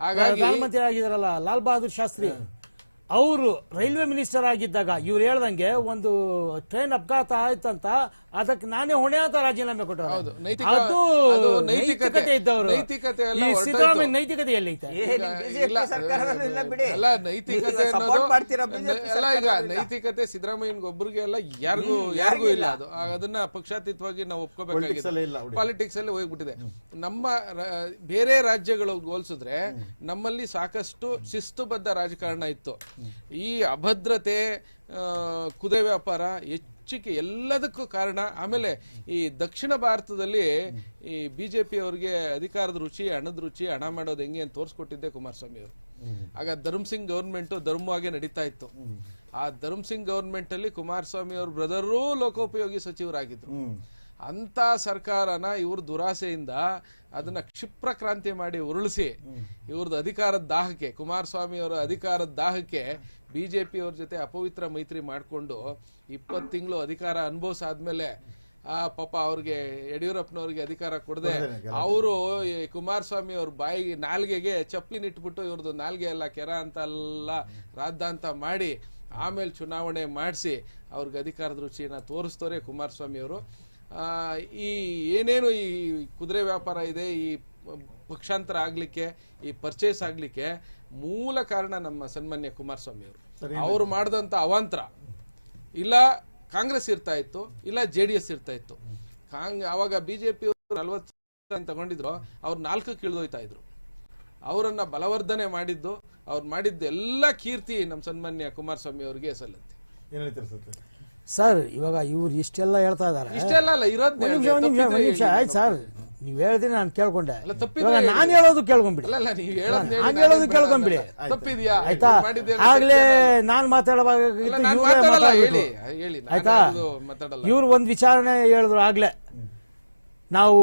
ಹಾಗಾಗಿ ಪ್ರಧಾನಮಂತ್ರಿ ಆಗಿದಾರಲ್ಲ ಲಾಲ್ ಬಹದ್ದೂರ್ ಶಾಸ್ತ್ರಿ, ಅವರು ರೈಲ್ವೆ ಮಿನಿಸ್ಟರ್ ಆಗಿದ್ದಾಗ ಇವ್ರು ಹೇಳ್ದಂಗೆ ಒಂದು ಟ್ರೈನ್ ಅಪಘಾತ ಆಯ್ತಂತ ಅದಕ್ಕೆ ನಾನೇ ಹೊಣೆ ಅಂತ ರಾಜೀನಾಮೆ ಕೊಟ್ಟರು. ಹೌದು, ಅದು ಅದು ನೈತಿಕತೆ ಇದ್ದವರು. ನೈತಿಕತೆ ಎಲ್ಲ ಈ ಹೊರಟೋಯ್ತು. ಸಿದ್ದರಾಮಯ್ಯ ನೈತಿಕತೆ ಎಲ್ಲೈತೆ? ಅಲ್ಲ, ನೈತಿಕತೆ ಅಲ್ಲ, ಈಗ ನೈತಿಕತೆ ಸಿದ್ದರಾಮಯ್ಯನಿಗೆ ಒಬ್ಬರಿಗೆ ಎಲ್ಲ ಯಾರಿಗೂ ಇಲ್ಲ. ಅದು ಅದನ್ನ ಪಕ್ಷಾತೀತವಾಗಿ ನಾವು ಒಪ್ಕೋಬೇಕಾಗಿದೆ. ಪಾಲಿಟಿಕ್ಸ್ ಅಲ್ಲಿ ಹೋಗ್ಬಿಟ್ಟಿದೆ. ನಮ್ಮ ಬೇರೆ ರಾಜ್ಯಗಳು ಹೋಲಿಸಿದ್ರೆ ನಮ್ಮಲ್ಲಿ ಸಾಕಷ್ಟು ಶಿಸ್ತುಬದ್ಧ ರಾಜಕಾರಣ ಇತ್ತು. ಈ ಅಭದ್ರತೆ, ಕುದುರೆ ವ್ಯಾಪಾರ ಹೆಚ್ಚಿಗೆ ಎಲ್ಲದಕ್ಕೂ ಕಾರಣ. ಆಮೇಲೆ ಈ ದಕ್ಷಿಣ ಭಾರತದಲ್ಲಿ ಈ ಬಿಜೆಪಿ ಅವರಿಗೆ ಅಧಿಕಾರದ ರುಚಿ, ಹಣದ ರುಚಿ, ಹಣ ಮಾಡೋದು ಹೆಂಗೆ ಅಂತ ತೋರಿಸ್ಕೊಟ್ಟಿದ್ದೆ ಕುಮಾರಸ್ವಾಮಿ ಅವರು. ಆಗ ಧರ್ಮ್ ಸಿಂಗ್ ಗವರ್ಮೆಂಟ್ ಧರ್ಮವಾಗಿ ನಡೀತಾ ಇತ್ತು. ಆ ಧರ್ಮ್ ಸಿಂಗ್ ಗವರ್ಮೆಂಟ್ ಅಲ್ಲಿ ಕುಮಾರಸ್ವಾಮಿ ಅವ್ರ ಬ್ರದರೂ ಲೋಕೋಪಯೋಗಿ ಸಚಿವರಾಗಿದ್ರು. ಅಂತ ಸರ್ಕಾರನ ಇವ್ರ ದುರಾಸೆಯಿಂದ ಅದನ್ನ ಕ್ಷಿಪ್ರ ಕ್ರಾಂತಿ ಮಾಡಿ ಉರುಳಿಸಿ ಇವ್ರದ್ದು ಅಧಿಕಾರದ ದಾಹಕ್ಕೆ, ಕುಮಾರಸ್ವಾಮಿ ಅವರ ಅಧಿಕಾರದ ದಾಹಕ್ಕೆ ಬಿಜೆಪಿ ಅವ್ರ ಜೊತೆ ಅಪವಿತ್ರ ಮೈತ್ರಿ ಮಾಡಿಕೊಂಡು 20 ತಿಂಗಳು ಅಧಿಕಾರ ಅನುಭವಿಸಾದ್ಮೇಲೆ ಪಾಪ ಅವ್ರಿಗೆ ಯಡಿಯೂರಪ್ಪನವ್ರಿಗೆ ಅಧಿಕಾರ ಕೊಡದೆ ಅವರು ಕುಮಾರಸ್ವಾಮಿ ಅವ್ರ ಬಾಯಿಗೆ ನಾಲ್ಗೆಗೆ ಚಪ್ಪಲಿನ ಇಟ್ಬಿಟ್ಟು ಇವ್ರದ್ದು ನಾಲ್ಗೆ ಎಲ್ಲ ಕೆರ ಅಂತ ಎಲ್ಲ ರಾದ್ದಾಂತ ಮಾಡಿ ಆಮೇಲೆ ಚುನಾವಣೆ ಮಾಡಿಸಿ ಅವ್ರಿಗೆ ಅಧಿಕಾರದ ರುಚಿನ ತೋರಿಸ್ತವ್ರೆ ಕುಮಾರಸ್ವಾಮಿ ಅವರು. ಈ ಏನೇನು ಈ ಕುದುರೆ ವ್ಯಾಪಾರ ಇದೆ, ಈ ಪಕ್ಷಾಂತರ ಆಗ್ಲಿಕ್ಕೆ, ಈ ಪರ್ಚೇಸ್ ಆಗ್ಲಿಕ್ಕೆ ಮೂಲ ಕಾರಣ ನಮ್ಮ ಸನ್ಮಾನ್ಯ ಕುಮಾರಸ್ವಾಮಿ ಅವರು. ಅವ್ರು ಮಾಡಿದಂತ ಅವಾಂತರ ಇಲ್ಲ ಕಾಂಗ್ರೆಸ್ ಇರ್ತಾ ಇತ್ತು, ಇಲ್ಲ JDS ಇರ್ತಾ ಇತ್ತು. ಅವಾಗ ಬಿಜೆಪಿ 40 ತಗೊಂಡಿದ್ರು, ಅವ್ರು 4ಕ್ಕೆ ಇಳಿದೋಯ್ತಾ ಇದ್ರು. ಅವರನ್ನ ಬಲವರ್ಧನೆ ಮಾಡಿದ್ದು, ಅವ್ರು ಮಾಡಿದ್ದು ಎಲ್ಲ ಕೀರ್ತಿ ನಮ್ಮ ಸನ್ಮಾನ್ಯ ಕುಮಾರಸ್ವಾಮಿ ಅವ್ರಿಗೆ ಸಲ್ಲುತ್ತೆ. ಸರ್ ಇವಾಗ ಇವ್ರು ಇಷ್ಟೆಲ್ಲ ಹೇಳ್ತಾ ಇದಾರೆ. ಇಷ್ಟೆಲ್ಲ ಅಲ್ಲ, ನಿಮಿಷ ಆಯ್ತು ಸರ್, ನೀವ್ ಹೇಳಿದ್ರೆ ನಾನು ಕೇಳ್ಕೊಂಡೆ. ನಾನು ಹೇಳೋದು ಕೇಳ್ಕೊಂಡ್ಬಿಡಿ, ನಾನು ಹೇಳೋದು ಕೇಳ್ಕೊಂಡ್ಬಿಡಿ. ಆಯ್ತಾ? ಆಗ್ಲೇ ನಾನ್ ಮಾತಾಡುವಾಗ ಆಯ್ತಾ? ಇವ್ರು ಒಂದ್ ವಿಚಾರಣೆ ಹೇಳಿದ್ರು ಆಗ್ಲೇ, ನಾವು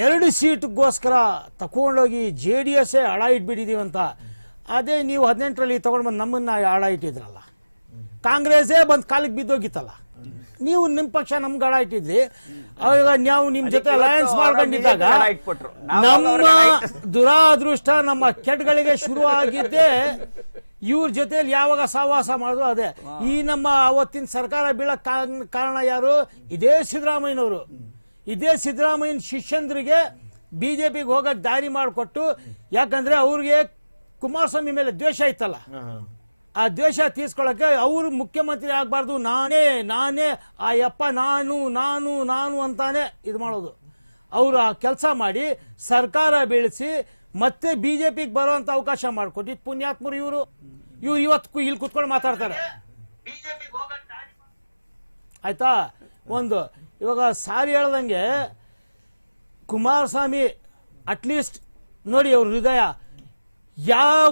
2 ಸೀಟ್ಗೋಸ್ಕರ ತಕೊಂಡೋಗಿ JDS ಹಳ ಇಟ್ಬಿಟ್ಟಿದೀವಂತ. ಅದೇ ನೀವು 18ರಲ್ಲಿ ತಗೊಂಡ್ ಬಂದು ನಮ್ಮನ್ನ ಹಳ ಇಟ್ಟಿದ್ರಲ್ಲ, ಕಾಂಗ್ರೆಸ್ಸೇ ಬಂದ್ ಕಾಲಿಗೆ ಬಿದ್ದೋಗಿತ್ತಲ್ಲ. ನೀವು ನಿಮ್ ಪಕ್ಷ ನಮ್ಗೆ ಹಳ ಇಟ್ಟಿದ್ರಿ. ಅವಾಗ ನಾವು ನಿಮ್ ಜೊತೆ ಅಲಯನ್ಸ್ ಮಾಡ್ಕೊಂಡಿದ್ದಾಗ ನಮ್ಮ ದುರಾದೃಷ್ಟ, ನಮ್ಮ ಕೆಟ್ಟಗಳಿಗೆ ಶುರು ಆಗಿದ್ದೆ ಇವ್ರ ಜೊತೆಲಿ ಯಾವಾಗ ಸಹವಾಸ ಮಾಡೋದು ಅದೇ. ಈ ನಮ್ಮ ಅವತ್ತಿನ ಸರ್ಕಾರ ಬೀಳಕ್ ಕಾರಣ ಯಾರು? ಇದೇ ಸಿದ್ದರಾಮಯ್ಯನವರು. ಇದೇ ಸಿದ್ದರಾಮಯ್ಯನ ಶಿಷ್ಯಂದ್ರಿಗೆ ಬಿಜೆಪಿಗೆ ಹೋಗಕ್ ದಾರಿ ಮಾಡಿಕೊಟ್ಟು, ಯಾಕಂದ್ರೆ ಅವ್ರಿಗೆ ಕುಮಾರಸ್ವಾಮಿ ಮೇಲೆ ದ್ವೇಷ ಇತ್ತಲ್ಲ, ಆ ದ್ವೇಷ ತೀರ್ಸ್ಕೊಳ್ಳಕ್ಕೆ ಅವರು ಮುಖ್ಯಮಂತ್ರಿ ಆಗಬಾರ್ದು, ನಾನೇ ಆ ಯಪ್ಪ ನಾನು ಅಂತಾನೆ ಇದು ಮಾಡೋದು. ಅವರು ಆ ಕೆಲಸ ಮಾಡಿ ಸರ್ಕಾರ ಬೀಳಿಸಿ ಮತ್ತೆ ಬಿಜೆಪಿಗೆ ಬರುವಂತ ಅವಕಾಶ ಮಾಡಿಕೊಟ್ಟಿದ್ದು ಪುಣ್ಯಾತ್ಮರು ಇವರು. ಇವತ್ತು ಇಲ್ಲಿ ಕುತ್ಕೊಂಡು ಮಾತಾಡ್ತಾರೆ. ಆಯ್ತಾ? ಒಂದು ಇವಾಗ ಸಾರಿ ಹೇಳ್ದಂಗೆ ಕುಮಾರಸ್ವಾಮಿ ಅಟ್ಲೀಸ್ಟ್ ನೋಡಿ, ಅವ್ರ ಹೃದಯ ಯಾವ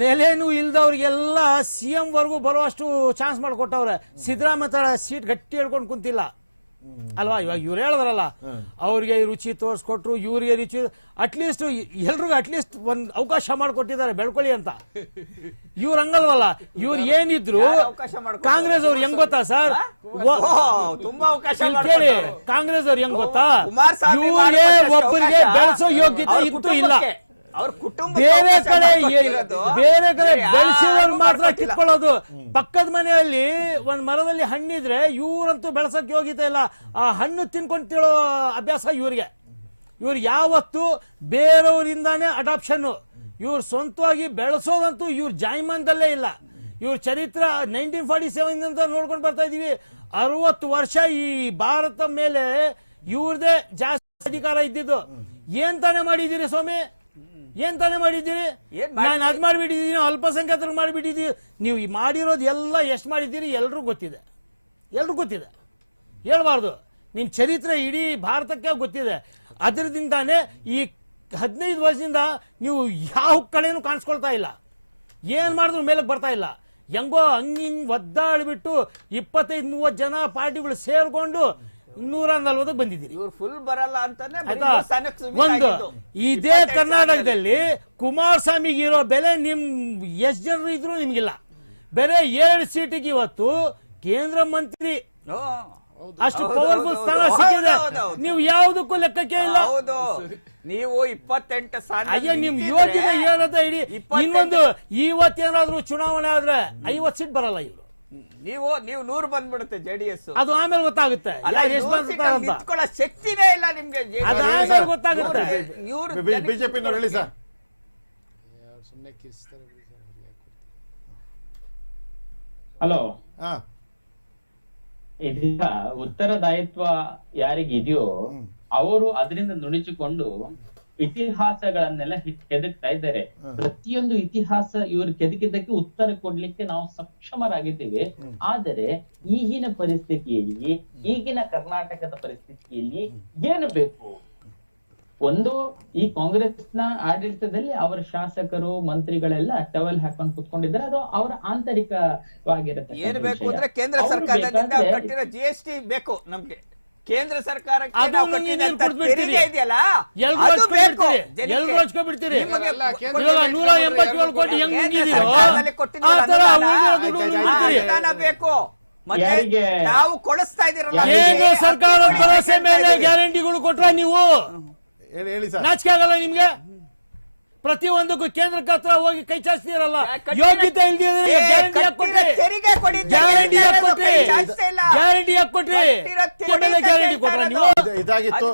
ನೆಲೆನೂ ಇಲ್ದವ್ರಿಗೆಲ್ಲ CM ವರ್ಗೂ ಬರುವಷ್ಟು ಚಾನ್ಸ್ ಮಾಡಿಕೊಟ್ಟವ್ರೆ. ಸಿದ್ದರಾಮಯ್ಯ ತರ ಸೀಟ್ ಗಟ್ಟಿ ಹೇಳ್ಕೊಂಡು ಕುಂತಿಲ್ಲ ಅಲ್ವಾ? ಇವಾಗ ಇವ್ರು ಹೇಳಿದ್ರಲ್ಲ, ಅವ್ರಿಗೆ ರುಚಿ ತೋರಿಸ್ಕೊಟ್ರು, ಇವ್ರಿಗೆ ರುಚಿ, ಅಟ್ಲೀಸ್ಟ್ ಎಲ್ರಿಗೂ ಅಟ್ಲೀಸ್ಟ್ ಒಂದು ಅವಕಾಶ ಮಾಡಿಕೊಟ್ಟಿದ್ದಾರೆ ಬೆಳ್ಕೊಳ್ಳಿ ಅಂತ. ಇವ್ರು ಹಂಗಲ್ವಲ್ಲ, ಇವ್ರು ಏನಿದ್ರು ಕಾಂಗ್ರೆಸ್ ಅವ್ರು ಹೆಂಗ್ ಗೊತ್ತಾ ಸರ್? ಕೇಳಿ, ಕಾಂಗ್ರೆಸ್ ಅವ್ರು ಹೆಂಗ್ ಗೊತ್ತಾ? ಇವ್ರಿಗೆ ಒಬ್ಬರಿಗೆ ಬೆಳೆಸೋ ಯೋಗ್ಯತೆ ಇತ್ತು ಇಲ್ಲ. ಬೇರೆ ಕಡೆ ಬೆಳೆಸಿದವ್ರು ಮಾತ್ರ ಕಿತ್ಕೊಳ್ಳೋದು. ಪಕ್ಕದ ಮನೆಯಲ್ಲಿ ಒಂದ್ ಮರದಲ್ಲಿ ಹಣ್ಣಿದ್ರೆ ಇವ್ರಂತೂ ಬೆಳೆಸಕ್ ಯೋಗ್ಯತೆ ಇಲ್ಲ. ಆ ಹಣ್ಣು ತಿನ್ಕೊಂಡು ತಿಳೋ ಅಭ್ಯಾಸ ಇವ್ರಿಗೆ. ಇವ್ರು ಯಾವತ್ತು ಬೇರೆಯವರಿಂದಾನೇ ಅಡಾಪ್ಷನ್. ಇವ್ರು ಸ್ವಂತವಾಗಿ ಬೆಳೆಸೋದಂತೂ ಇವ್ರ ಜಾಯಮಾನದಲ್ಲೇ ಇಲ್ಲ. ಇವ್ರ ಚರಿತ್ರ 1947 ನೋಡ್ಕೊಂಡು ಬರ್ತಾ ಇದೀವಿ. 60 ವರ್ಷ ಈ ಭಾರತ ಮೇಲೆ ಇವ್ರದೇ ಜಾಸ್ತಿ ಅಧಿಕಾರ ಇದ್ದಿದ್ದು. ಏನ್ ತಾನೇ ಮಾಡಿದ್ದೀರಿ ಸ್ವಾಮಿ? ಏನ್ ತಾನೇ ಮಾಡಿದ್ದೀರಿ? ನಾನು ಅದ್ ಮಾಡಿಬಿಟ್ಟಿದ್ದೀನಿ, ಅಲ್ಪಸಂಖ್ಯಾತರು ಮಾಡಿಬಿಟ್ಟಿದ್ದೀವಿ. ನೀವು ಮಾಡಿರೋದು ಎಲ್ಲ ಎಷ್ಟು ಮಾಡಿದ್ದೀರಿ ಎಲ್ರಿಗೂ ಗೊತ್ತಿದೆ. ಹೇಳ್ಬಾರ್ದು. ನಿಮ್ ಚರಿತ್ರೆ ಇಡೀ ಭಾರತಕ್ಕೆ ಗೊತ್ತಿದೆ. ಅದರಿಂದಾನೇ ಈ 15 ವರ್ಷದಿಂದ ನೀವು ಯಾವ ಕಡೆನೂ ಕಾಣಿಸ್ಕೊಳ್ತಾ ಇಲ್ಲ. ಏನ್ ಮಾಡಿದ್ರು ಮೇಲಕ್ಕೆ ಬರ್ತಾ ಇಲ್ಲ. ಹೆಂಗೋ ಹಂಗಿಂಗ್ ಒದ್ದಾಡ್ಬಿಟ್ಟು 25-30 ಜನ ಪಾರ್ಟಿಗಳು ಸೇರ್ಕೊಂಡು 140 ಬಂದಿದ್ದೀರಿ. ಇವ್ರು ಫುಲ್ ಬರಲ್ಲ ಅಂತಾನೆ ಒಂದು. ಇದೇ ಕರ್ನಾಟಕದಲ್ಲಿ ಕುಮಾರಸ್ವಾಮಿಗೆ ಇರೋ ಬೆಲೆ ನಿಮ್ ಎಷ್ಟು ಜನರು ಇದ್ರು ನಿಮ್ಗಿಲ್ಲ. ಬೇರೆ 2 ಸೀಟಿಗೆ ಇವತ್ತು ಕೇಂದ್ರ ಮಂತ್ರಿ ಅಷ್ಟು ಪವರ್ಫುಲ್ ಸ್ಥಾನ ಸಿಕ್ಕಿದೆ. ನೀವು ಯಾವುದಕ್ಕೂ ಲೆಕ್ಕಕ್ಕೆ ಇಲ್ಲ. ನೀವು 28 ಸ್ಥಾನ ಅಯ್ಯ ನಿಮ್ ಯೋಜನೆ ಏನಂತ ಇಡೀ ಇನ್ನೊಂದು ಇವತ್ತೇನಾದ್ರೂ ಚುನಾವಣೆ ಆದ್ರೆ 50 ಸೀಟ್ ಬರಲ್ಲ ಇವರು. ನೀವು 100 ಬಂದ್ಬಿಡುತ್ತೆ ಜೆಡಿಎಸ್. ಅದು ಆಮೇಲೆ ಗೊತ್ತಾಗುತ್ತೆ ಎಷ್ಟು ಬರ್ತಾರೆ ಅಂತ. ನಿಂತ್ಕೊಳ್ಳೋ ಶಕ್ತಿನೇ ಇಲ್ಲ ನಿಮ್ಗೆ. ಅದು ಆಮೇಲೆ ಗೊತ್ತಾಗುತ್ತೆ. ಬಿಜೆಪಿನವ್ರು ಹೇಳಿ ಸರ್. ಸುಮ್ಮನೆ ಕಿರಿಸ್ತಾರೆ. ಹಲೋ, ಹಾ, ಇದೀಗ ಉತ್ತರದಾಯಿತ್ವ ಯಾರಿಗಿದೆಯೋ ಅವರು ಅದರಿಂದ ನುಣುಚಿಕೊಂಡು ಇತಿಹಾಸಗಳನ್ನೆಲ್ಲ ಕೆದಕ್ತಾ ಇದ್ದಾರೆ. ಪ್ರತಿಯೊಂದು ಇತಿಹಾಸ ಇವರು ಕೆದಕಿದ್ದಕ್ಕೆ ಉತ್ತರ ಕೊಡ್ಲಿಕ್ಕೆ ನಾವು ಸಕ್ಷಮರಾಗಿದ್ದೇವೆ. ಆದರೆ ಈಗಿನ ಪರಿಸ್ಥಿತಿಯಲ್ಲಿ, ಈಗಿನ ಕರ್ನಾಟಕದ ಪರಿಸ್ಥಿತಿಯಲ್ಲಿ ಏನು ಬೇಕು? ಒಂದು, ಈ ಕಾಂಗ್ರೆಸ್ನ ಆಡಳಿತದಲ್ಲಿ ಅವರ ಶಾಸಕರು ಮಂತ್ರಿಗಳೆಲ್ಲ ಟವಲ್ ಹಾಕೊಂಡು ಕುತ್ಕೊಂಡಿದ್ದಾರೆ. ಅದು ಅವರ ಆಂತರಿಕವಾಗಿರುತ್ತೆ. ಏನು ಬೇಕು ಅಂದ್ರೆ ಕೇಂದ್ರ ಸರ್ಕಾರದಿಂದ ಕಟ್ಟಿರೋ GST ಬೇಕು ನಮ್ಗೆ. ಕೇಂದ್ರ ಸರ್ಕಾರಕ್ಕೆ ಇದೆಯಲ್ಲ ಅದು ಬೇಕು. 187 ಕೋಟಿ ಹೆಂಗ್ ಬೇಕು. ಮತ್ತೆ ನಾವು ಕೊಡಿಸ್ತಾ ಇದೀರಲ್ಲ ಕೇಂದ್ರ ಸರ್ಕಾರ ಭರವಸೆ ಮೇಲೆ ಗ್ಯಾರಂಟಿಗಳು ಕೊಟ್ರ ನೀವು ಹೇಳಿ ಸರ್. ನಾಚಿಕೆ ಆಗಲ್ಲ ನಿಮ್ಗೆ? ಪ್ರತಿಯೊಂದಕ್ಕೂ ಕೇಂದ್ರಕ್ಕೆ ಹತ್ರ ಹೋಗಿ ಕೈ ಚಾಚ್ತೀರಲ್ಲ. ಯೋಗ್ಯತೆ ಇಲ್ದಿದ್ರೆ ಗ್ಯಾರಂಟಿ ಯಾಕೆ ಕೊಟ್ರಿ? ಗ್ಯಾರಂಟಿ ಯಾಕೆ ಕೊಟ್ರಿ? ಗ್ಯಾರಂಟಿ ಯಾಕೆ ಕೊಟ್ರಿ? ಗ್ಯಾರಂಟಿ ಕೊಟ್ರ ನೀವು? ಇದಾಗಿತ್ತು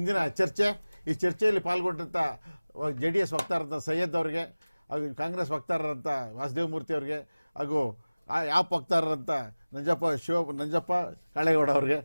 ಇಂದಿನ ಚರ್ಚೆ. ಈ ಚರ್ಚೆಯಲ್ಲಿ ಪಾಲ್ಗೊಂಡಂತ JDS ವಕ್ತಾರಂತ ಸೈಯದ್ ಅವರಿಗೆ, ಹಾಗೂ ಕಾಂಗ್ರೆಸ್ ವಕ್ತಾರರಂತ ವಾಸುದೇವ ಮೂರ್ತಿ ಅವರಿಗೆ, ಹಾಗೂ ಆಪ್ ವಕ್ತಾರರಂತ ನಂಜಪ್ಪ ಕಾಳೇಗೌಡ ಅವರಿಗೆ